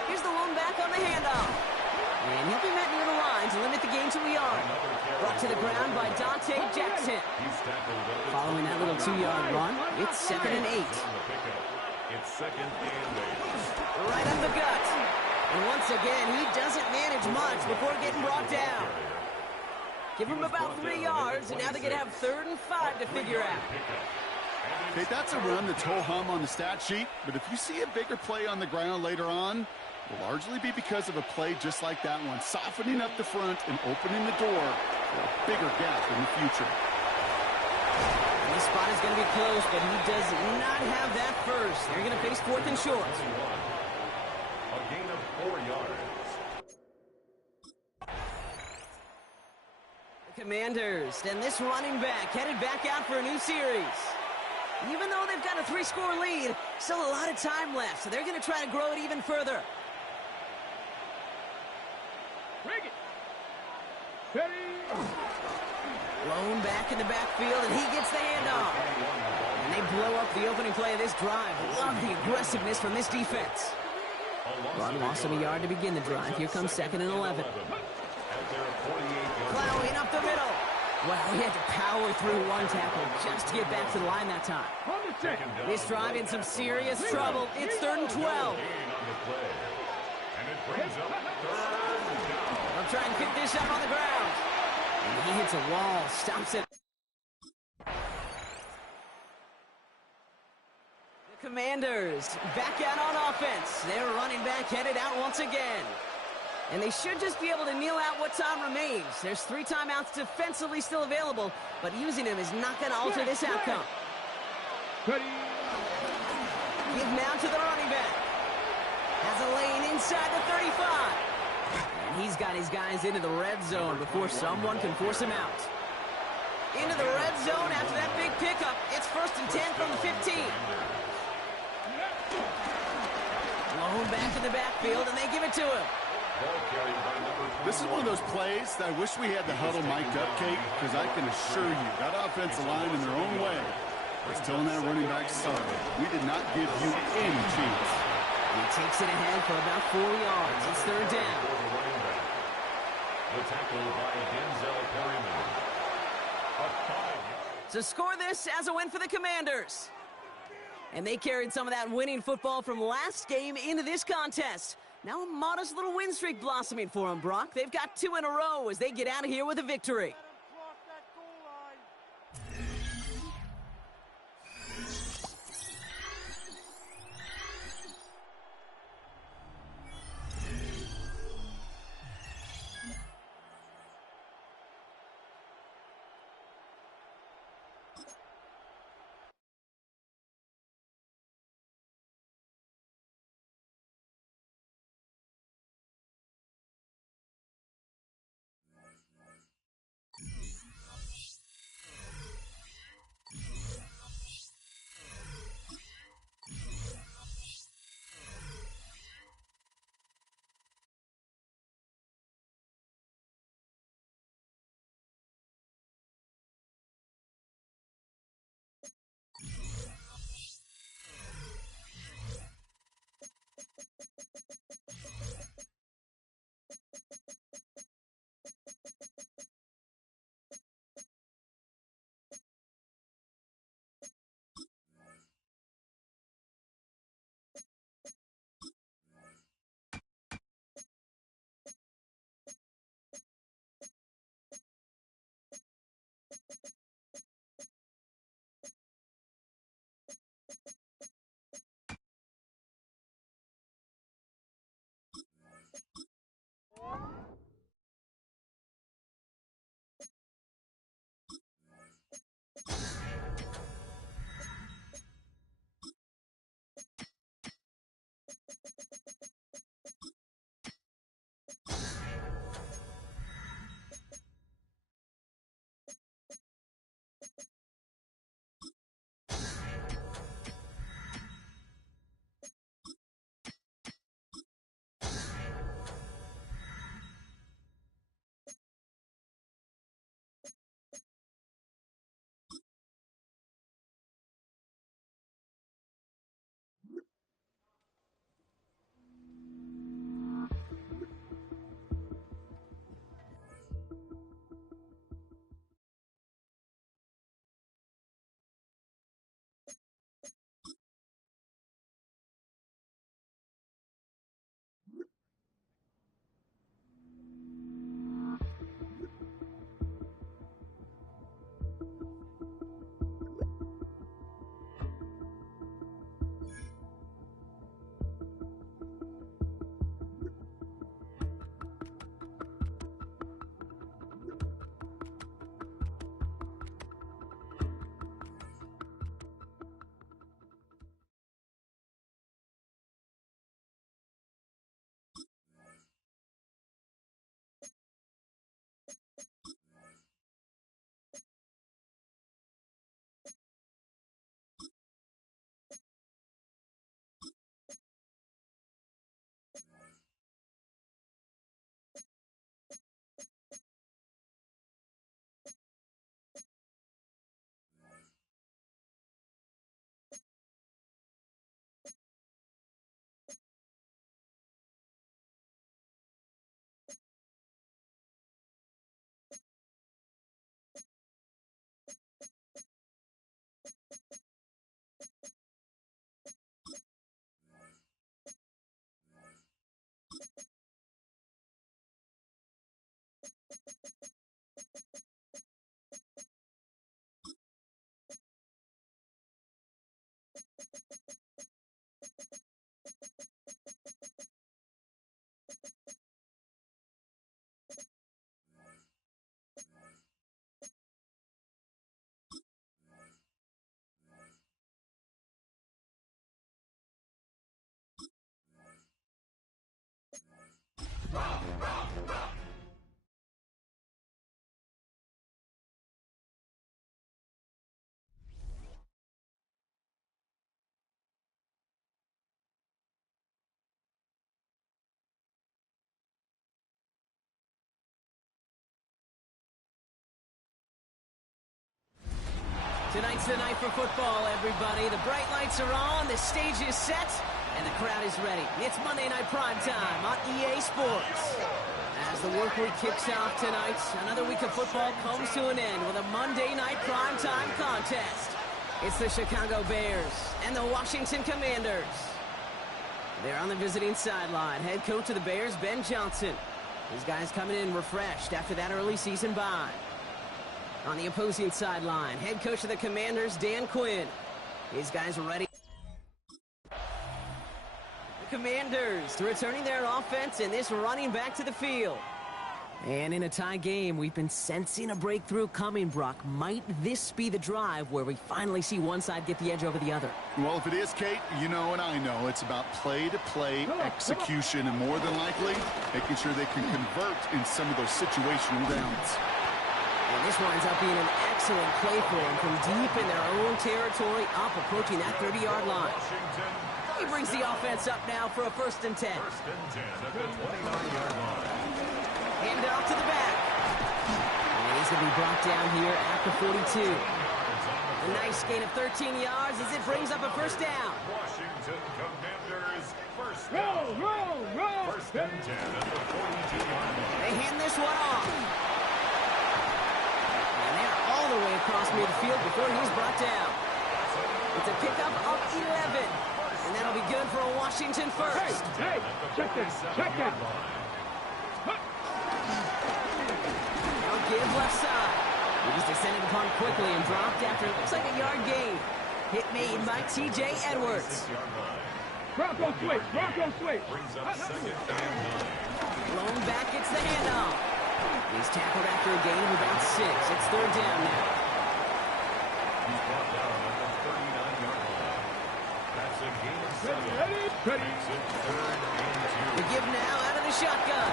Here's the lone back on the handoff. And he'll be met near the line to limit the gain to a yard. Brought to the ground by Dante Jackson. Following that little 2-yard run, it's 2nd and 8. It's 2nd and 8. Right up the gut. And once again, he doesn't manage much before getting brought down. Give him about 3 yards, and now they're going to have 3rd and 5 to figure out. Okay, that's a run that's ho-hum on the stat sheet, but if you see a bigger play on the ground later on, it will largely be because of a play just like that one, softening up the front and opening the door for a bigger gap in the future. And this spot is going to be close, but he does not have that 1st. They're going to face 4th and short. A gain of 4 yards. Commanders, and this running back headed back out for a new series. Even though they've got a 3-score lead, still a lot of time left, so they're going to try to grow it even further. Bring it. Ready. Lone back in the backfield, and he gets the handoff. And they blow up the opening play of this drive. Love the aggressiveness from this defense. Run lost him a yard to begin the drive. Here comes 2nd and 11. Plowing up the middle. Well, he had to power through one tackle just to get back to the line that time. This drive in some serious trouble. It's 3rd and 12. They'll try and pick this up on the ground. And he hits a wall, stops it. The Commanders back out on offense. Their running back headed out once again. And they should just be able to kneel out what time remains. There's 3 timeouts defensively still available, but using them is not going to alter this outcome. Ready. Give now to the running back. Has a lane inside the 35. And he's got his guys into the red zone before someone can force him out. Into the red zone after that big pickup. It's 1st and 10 from the 15. Lone back in the backfield, and they give it to him. This is one of those plays that I wish we had the huddle mic'd up, Kate, because I can assure you that offensive line in their own way was telling that running back, sorry, we did not give you any chance. He takes it ahead for about 4 yards. It's 3rd down. The tackle by Denzel Perryman. So score this as a win for the Commanders. And they carried some of that winning football from last game into this contest. Now a modest little win streak blossoming for them, Brock. They've got 2 in a row as they get out of here with a victory. Tonight's the night for football, everybody. The bright lights are on, the stage is set, and the crowd is ready. It's Monday Night Primetime on EA Sports. As the work week kicks off tonight, another week of football comes to an end with a Monday Night Primetime contest. It's the Chicago Bears and the Washington Commanders. They're on the visiting sideline. Head coach of the Bears, Ben Johnson. These guys coming in refreshed after that early season bye. On the opposing sideline, head coach of the Commanders, Dan Quinn. These guys are ready. The Commanders returning their offense and this running back to the field. And in a tie game, we've been sensing a breakthrough coming, Brock. Might this be the drive where we finally see one side get the edge over the other? Well, if it is, Kate, you know and I know it's about play-to-play execution and more than likely making sure they can convert in some of those situational downs. And this winds up being an excellent play for him from deep in their own territory, up approaching that 30-yard line. He brings the offense up now for a 1st and 10. 1st and 10 at the 29-yard line. Hand it off to the back. And he's going to be brought down here at the 42. A nice gain of 13 yards as it brings up a 1st down. Washington Commanders, 1st Roll, roll, roll. 1st and 10 at the 42-yard line. They hand this one off. And they're all the way across midfield before he's brought down. It's a pickup of 11. And that'll be good for a Washington 1st. Hey, check this, check that. Now give left side. He's descended upon quickly and dropped after it looks like a yard gain. Hit made by T.J. Edwards. Bronco switch, Bronco switch. Blown back, it's the handoff. He's tackled after a gain of about 6. It's 3rd down now. He's brought down at the 39-yard line. That's a gain of 7. Ready. Makes it 3rd and 2. The give now out of the shotgun.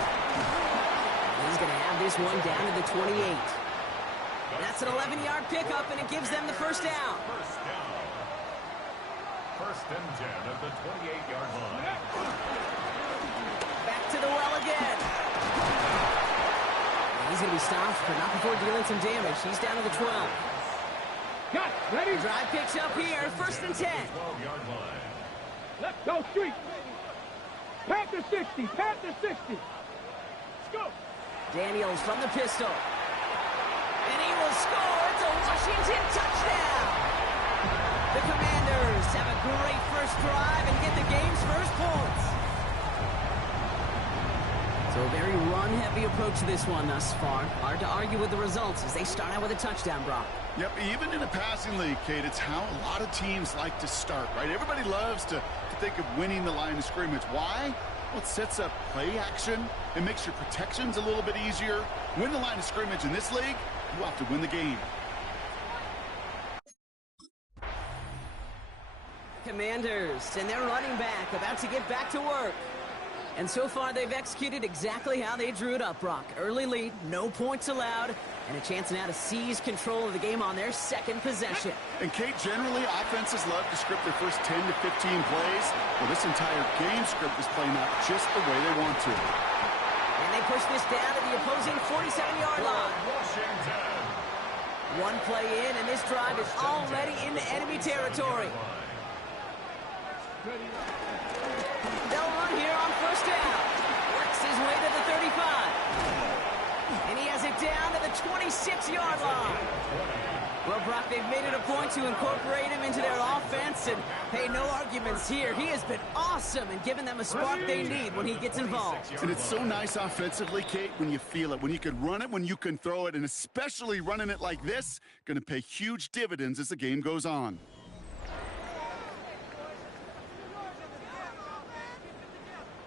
He's going to have this one down to the 28. That's an 11-yard pickup, and it gives them the 1st down. 1st down. 1st and 10 at the 28-yard line. Back to the well again. He's going to be stopped, but not before dealing some damage. He's down to the 12. Got it. Ready. Drive picks up here, 1st and 10. 12-yard line. Let's go street. Pat the 60, pat the 60. Let's go. Daniels from the pistol. And he will score. It's a Washington touchdown. The Commanders have a great first drive and get the game's first points. So a very run-heavy approach to this one thus far. Hard to argue with the results as they start out with a touchdown, Brock. Yep, even in a passing league, Kate, it's how a lot of teams like to start, right? Everybody loves to think of winning the line of scrimmage. Why? Well, it sets up play action. It makes your protections a little bit easier. Win the line of scrimmage in this league, you have to win the game. Commanders and their running back about to get back to work. And so far, they've executed exactly how they drew it up, Brock. Early lead, no points allowed, and a chance now to seize control of the game on their 2nd possession. And, Kate, generally, offenses love to script their first 10 to 15 plays. Well, this entire game script is playing out just the way they want to. And they push this down to the opposing 47-yard line. Washington. One play in, and this drive is already into enemy territory. They'll run here on 1st down. Works his way to the 35. And he has it down to the 27. 46-yard line. Well, Brock, they've made it a point to incorporate him into their offense, and, hey, no arguments here. He has been awesome and given them a spark they need when he gets involved. And it's so nice offensively, Kate, when you feel it, when you can run it, when you can throw it, and especially running it like this, going to pay huge dividends as the game goes on.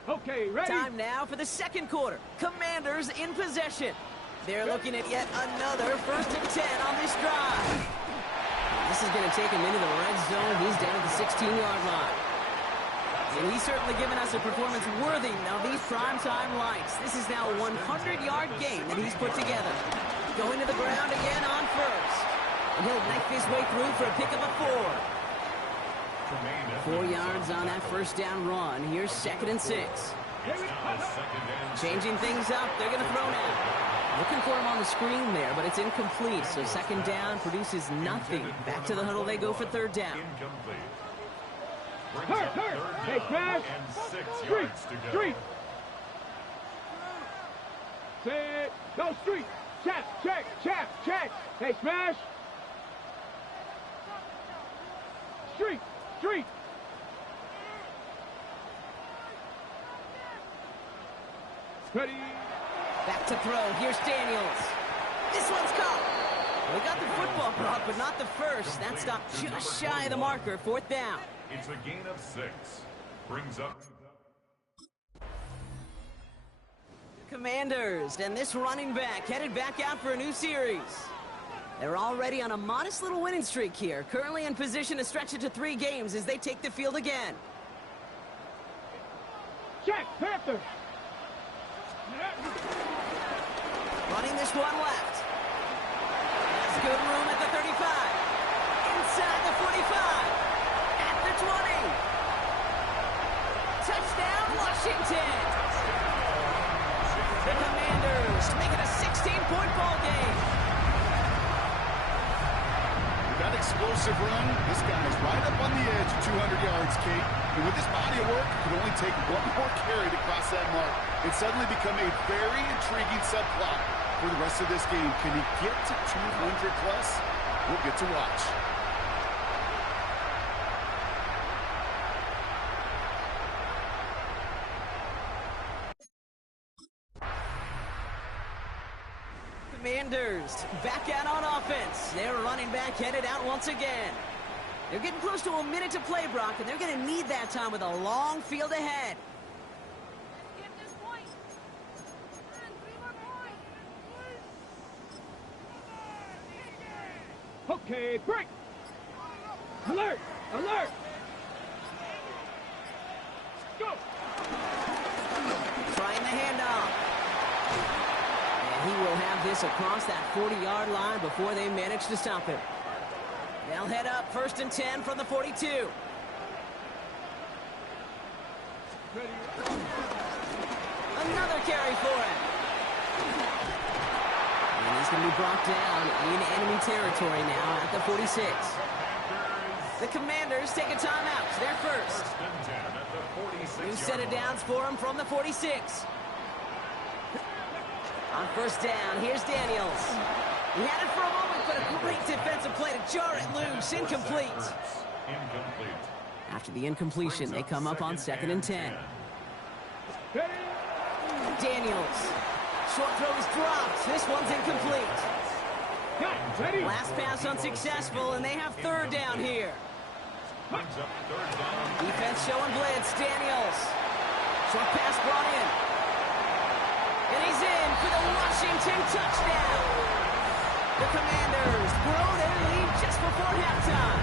Okay, ready? Time now for the second quarter. Commanders in possession. They're looking at yet another 1st and 10 on this drive. This is going to take him into the red zone. He's down at the 16-yard line. And he's certainly given us a performance worthy of these primetime lights. This is now a 100-yard game that he's put together. Going to the ground again on first. And he'll knife his way through for a pickup of 4. 4 yards on that first down run. Here's 2nd and 6. Changing things up. They're going to throw now. Looking for him on the screen there, but it's incomplete. So 2nd down produces nothing. Back to the huddle they go for 3rd down. Hurt! Hey, smash! Street! Say, no, street! Check! Hey, smash! Street! Ready? Back to throw. Here's Daniels. This one's caught. They got the football, Brock, but not the first. That stopped just shy of the marker. 4th down. It's a gain of 6. Brings up Commanders, and this running back headed back out for a new series. They're already on a modest little winning streak here. Currently in position to stretch it to 3 games as they take the field again. Check, Panther! Running this one left. That's good room at the 35. Inside the 45. At the 20. Touchdown, Washington. The Commanders make it a 16-point ball game. That explosive run, this guy is right up on the edge of 200 yards, Kate. And with his body of work, it can only take one more carry to cross that mark. It's suddenly become a very intriguing subplot for the rest of this game. Can he get to 200 plus? We'll get to watch. Commanders back out on offense. Their running back headed out once again. They're getting close to a minute to play, Brock, and they're going to need that time with a long field ahead. Okay, break! Alert! Go! Trying the handoff. And he will have this across that 40-yard line before they manage to stop him. They'll head up 1st and 10 from the 42. Another carry for him. And he's going to be brought down in enemy territory now at the 46. The Commanders take a timeout. They're first. New set of downs for him from the 46. On 1st down, here's Daniels. He had it for a moment, but a great defensive play to jar it loose. Incomplete. After the incompletion, they come up on 2nd and 10. Daniels. Short throw is dropped. This one's incomplete. Last pass unsuccessful, and they have 3rd down here. Defense showing blitz. Daniels. Short pass brought in. And he's in for the Washington touchdown. The Commanders grow their lead just before halftime.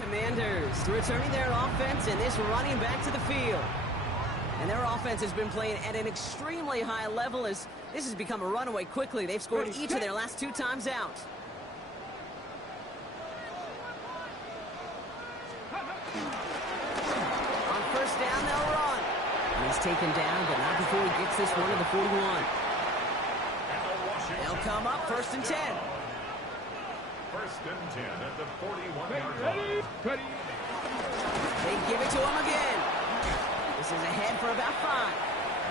Commanders returning their offense and this running back to the field. And their offense has been playing at an extremely high level as this has become a runaway quickly. They've scored each of their last 2 times out. On 1st down, they'll run. And he's taken down, but not before he gets this one to the 41. They'll come up 1st and 10. 1st and 10 at the 41-yard line. Ready? They give it to him again. This is ahead for about 5.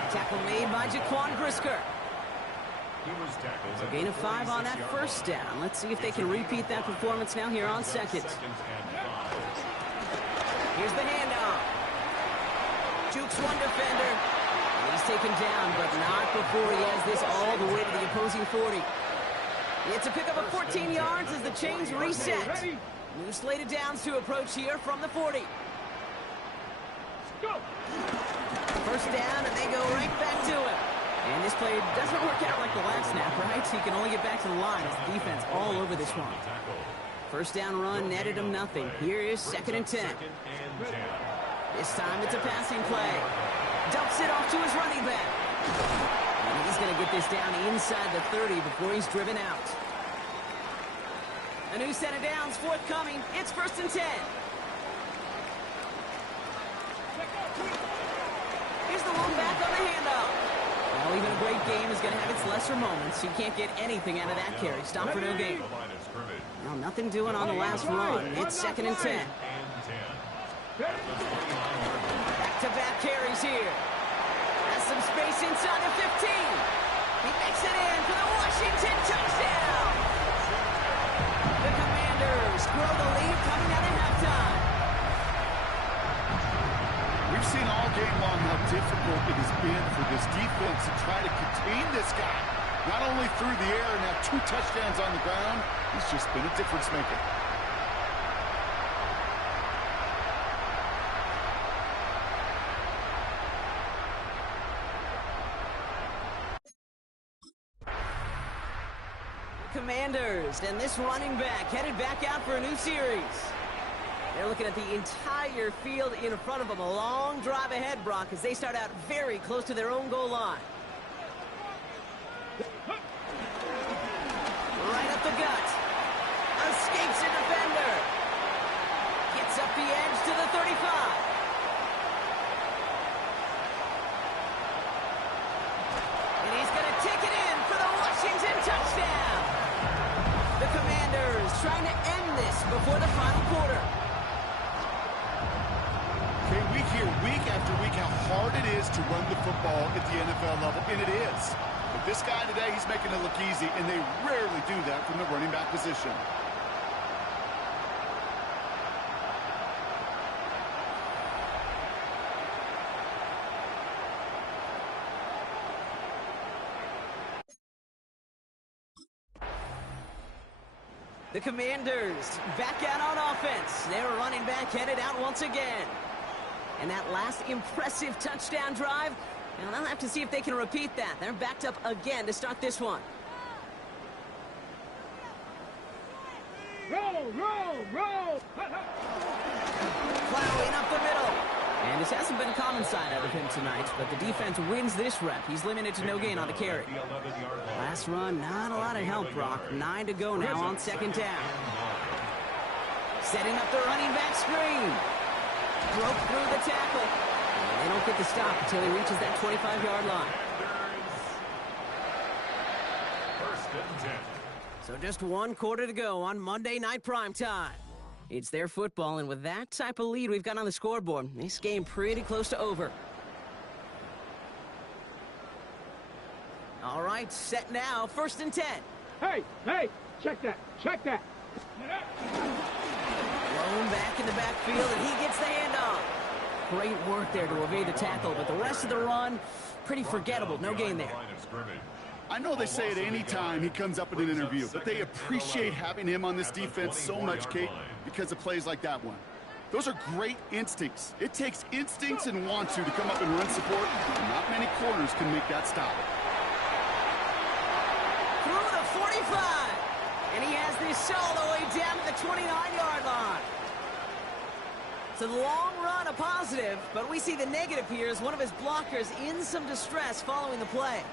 Tackle made by Jaquan Brisker. He was tackled So gain of 5 on that first down. Let's see if they can repeat that performance now here on second. Here's the handoff. Jukes one defender. And he's taken down, but not before he has this all the way to the opposing 40. It's a pickup of 14 yards as the chains reset. New slated downs to approach here from the 40. First down, and they go right back to him. And this play doesn't work out like the last snap, right? He can only get back to the line as the defense all over this one. First down run netted him nothing. Here is 2nd and 10. This time it's a passing play. Dumps it off to his running back. And he's going to get this down inside the 30 before he's driven out. A new set of downs forthcoming. It's 1st and 10. Here's the one back on the handoff. Well, even a great game is going to have its lesser moments. You can't get anything out of that carry. Stop for no gain. Well, nothing doing on the last run. It's 2nd and 10. Back-to-back carries here. Has some space inside the 15. He makes it in for the Washington touchdown. The Commanders grow the lead coming out of halftime. We've seen all game long how difficult it has been for this defense to try to contain this guy. Not only through the air and have 2 touchdowns on the ground, he's just been a difference maker. Commanders, and this running back headed back out for a new series. They're looking at the entire field in front of them. A long drive ahead, Brock, as they start out very close to their own goal line. Right up the gut. Escapes a defender. Gets up the edge to the 35. And he's going to take it in for the Washington touchdown. The Commanders trying to end this before the final quarter. Okay, we hear week after week how hard it is to run the football at the NFL level, and it is. But this guy today, he's making it look easy, and they rarely do that from the running back position. The Commanders back out on offense. Their running back headed out once again. And that last impressive touchdown drive, and they'll have to see if they can repeat that. They're backed up again to start this one. Roll! Plowing up the middle. And this hasn't been a common side out of him tonight, but the defense wins this rep. He's limited to no gain on the carry. Last run, not a lot of help, Brock. 9 to go now on 2nd down. Setting up the running back screen. Broke through the tackle. And they don't get the stop until he reaches that 25-yard line. 1st and 10. So just 1 quarter to go on Monday Night Primetime. It's their football, and with that type of lead we've got on the scoreboard, this game pretty close to over. All right, set now, 1st and 10. Hey, check that. Blown back in the backfield, and he gets the handoff. Great work there to evade the tackle, but the rest of the run, pretty forgettable. No gain there. I know they say it any time he comes up in an interview, but they appreciate having him on this defense so much, Kate, because of plays like that one. Those are great instincts. It takes instincts and want to come up and run support. Not many corners can make that stop. Through the 45, and he has this all the way down to the 29-yard line. So the long run a positive, but we see the negative here as one of his blockers in some distress following the play.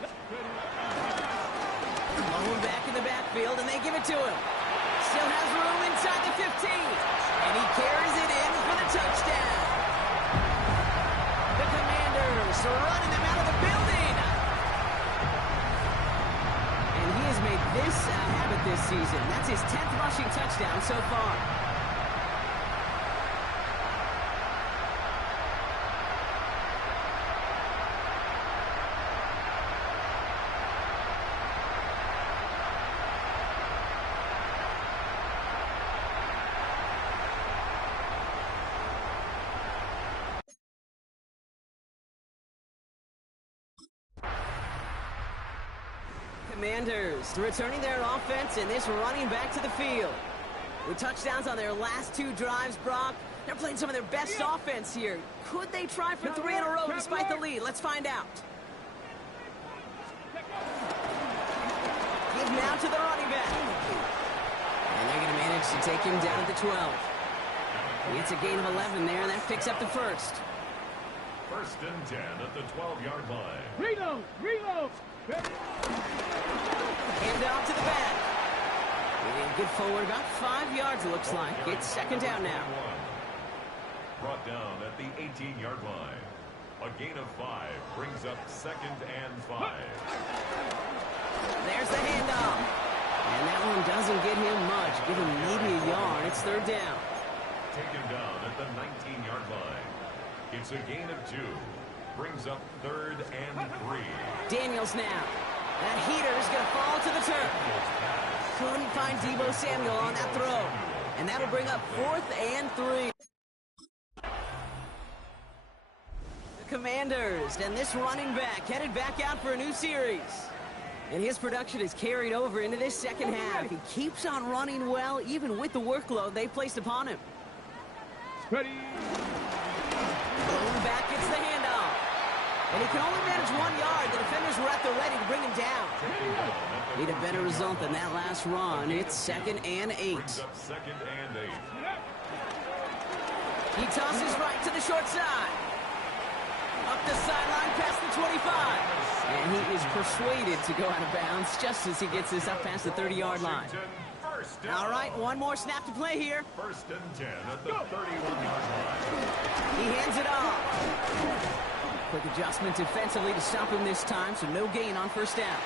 Blown back in the backfield, and they give it to him. Still has room inside the 15, and he carries it in for the touchdown. The Commanders are running them out of the building. And he has made this a habit this season. That's his 10th rushing touchdown so far. Commanders returning their offense and this running back to the field. With touchdowns on their last 2 drives, Brock, they're playing some of their best offense here. Could they try for 3 in a row despite the lead? Let's find out. Give now to the running back. And they're going to manage to take him down at the 12. It's a gain of 11 there, and that picks up the first. 1st and 10 at the 12-yard line. Reload! Reload! Hand off to the back. And good forward, about 5 yards it looks like. It's 2nd down now. Brought down at the 18-yard line. A gain of 5 brings up 2nd and 5. There's the handoff. And that one doesn't get him much. Give him maybe a yard. It's 3rd down. Taken down at the 19-yard line. It's a gain of 2. Brings up 3rd and 3. Daniels now. That heater is going to fall to the turf. Couldn't find Deebo Samuel on that throw. And that'll bring up 4th and 3. The Commanders and this running back headed back out for a new series. And his production is carried over into this 2nd half. He keeps on running well, even with the workload they placed upon him. Ready. Going back, gets the handoff. And he can only manage 1 yard. The defenders were at the ready to bring him down. Need a better result than that last run. It's 2nd and 8. Brings up 2nd and 8. He tosses right to the short side. Up the sideline past the 25. And he is persuaded to go out of bounds just as he gets this up past the 30-yard line. All right, 1 more snap to play here. 1st and 10 at the 31-yard line. He hands it off. Quick adjustment defensively to stop him this time, so no gain on 1st down.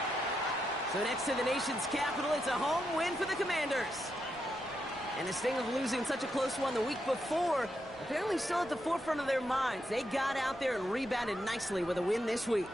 So next to the nation's capital, it's a home win for the Commanders. And the sting of losing such a close one the week before, apparently still at the forefront of their minds. They got out there and rebounded nicely with a win this week.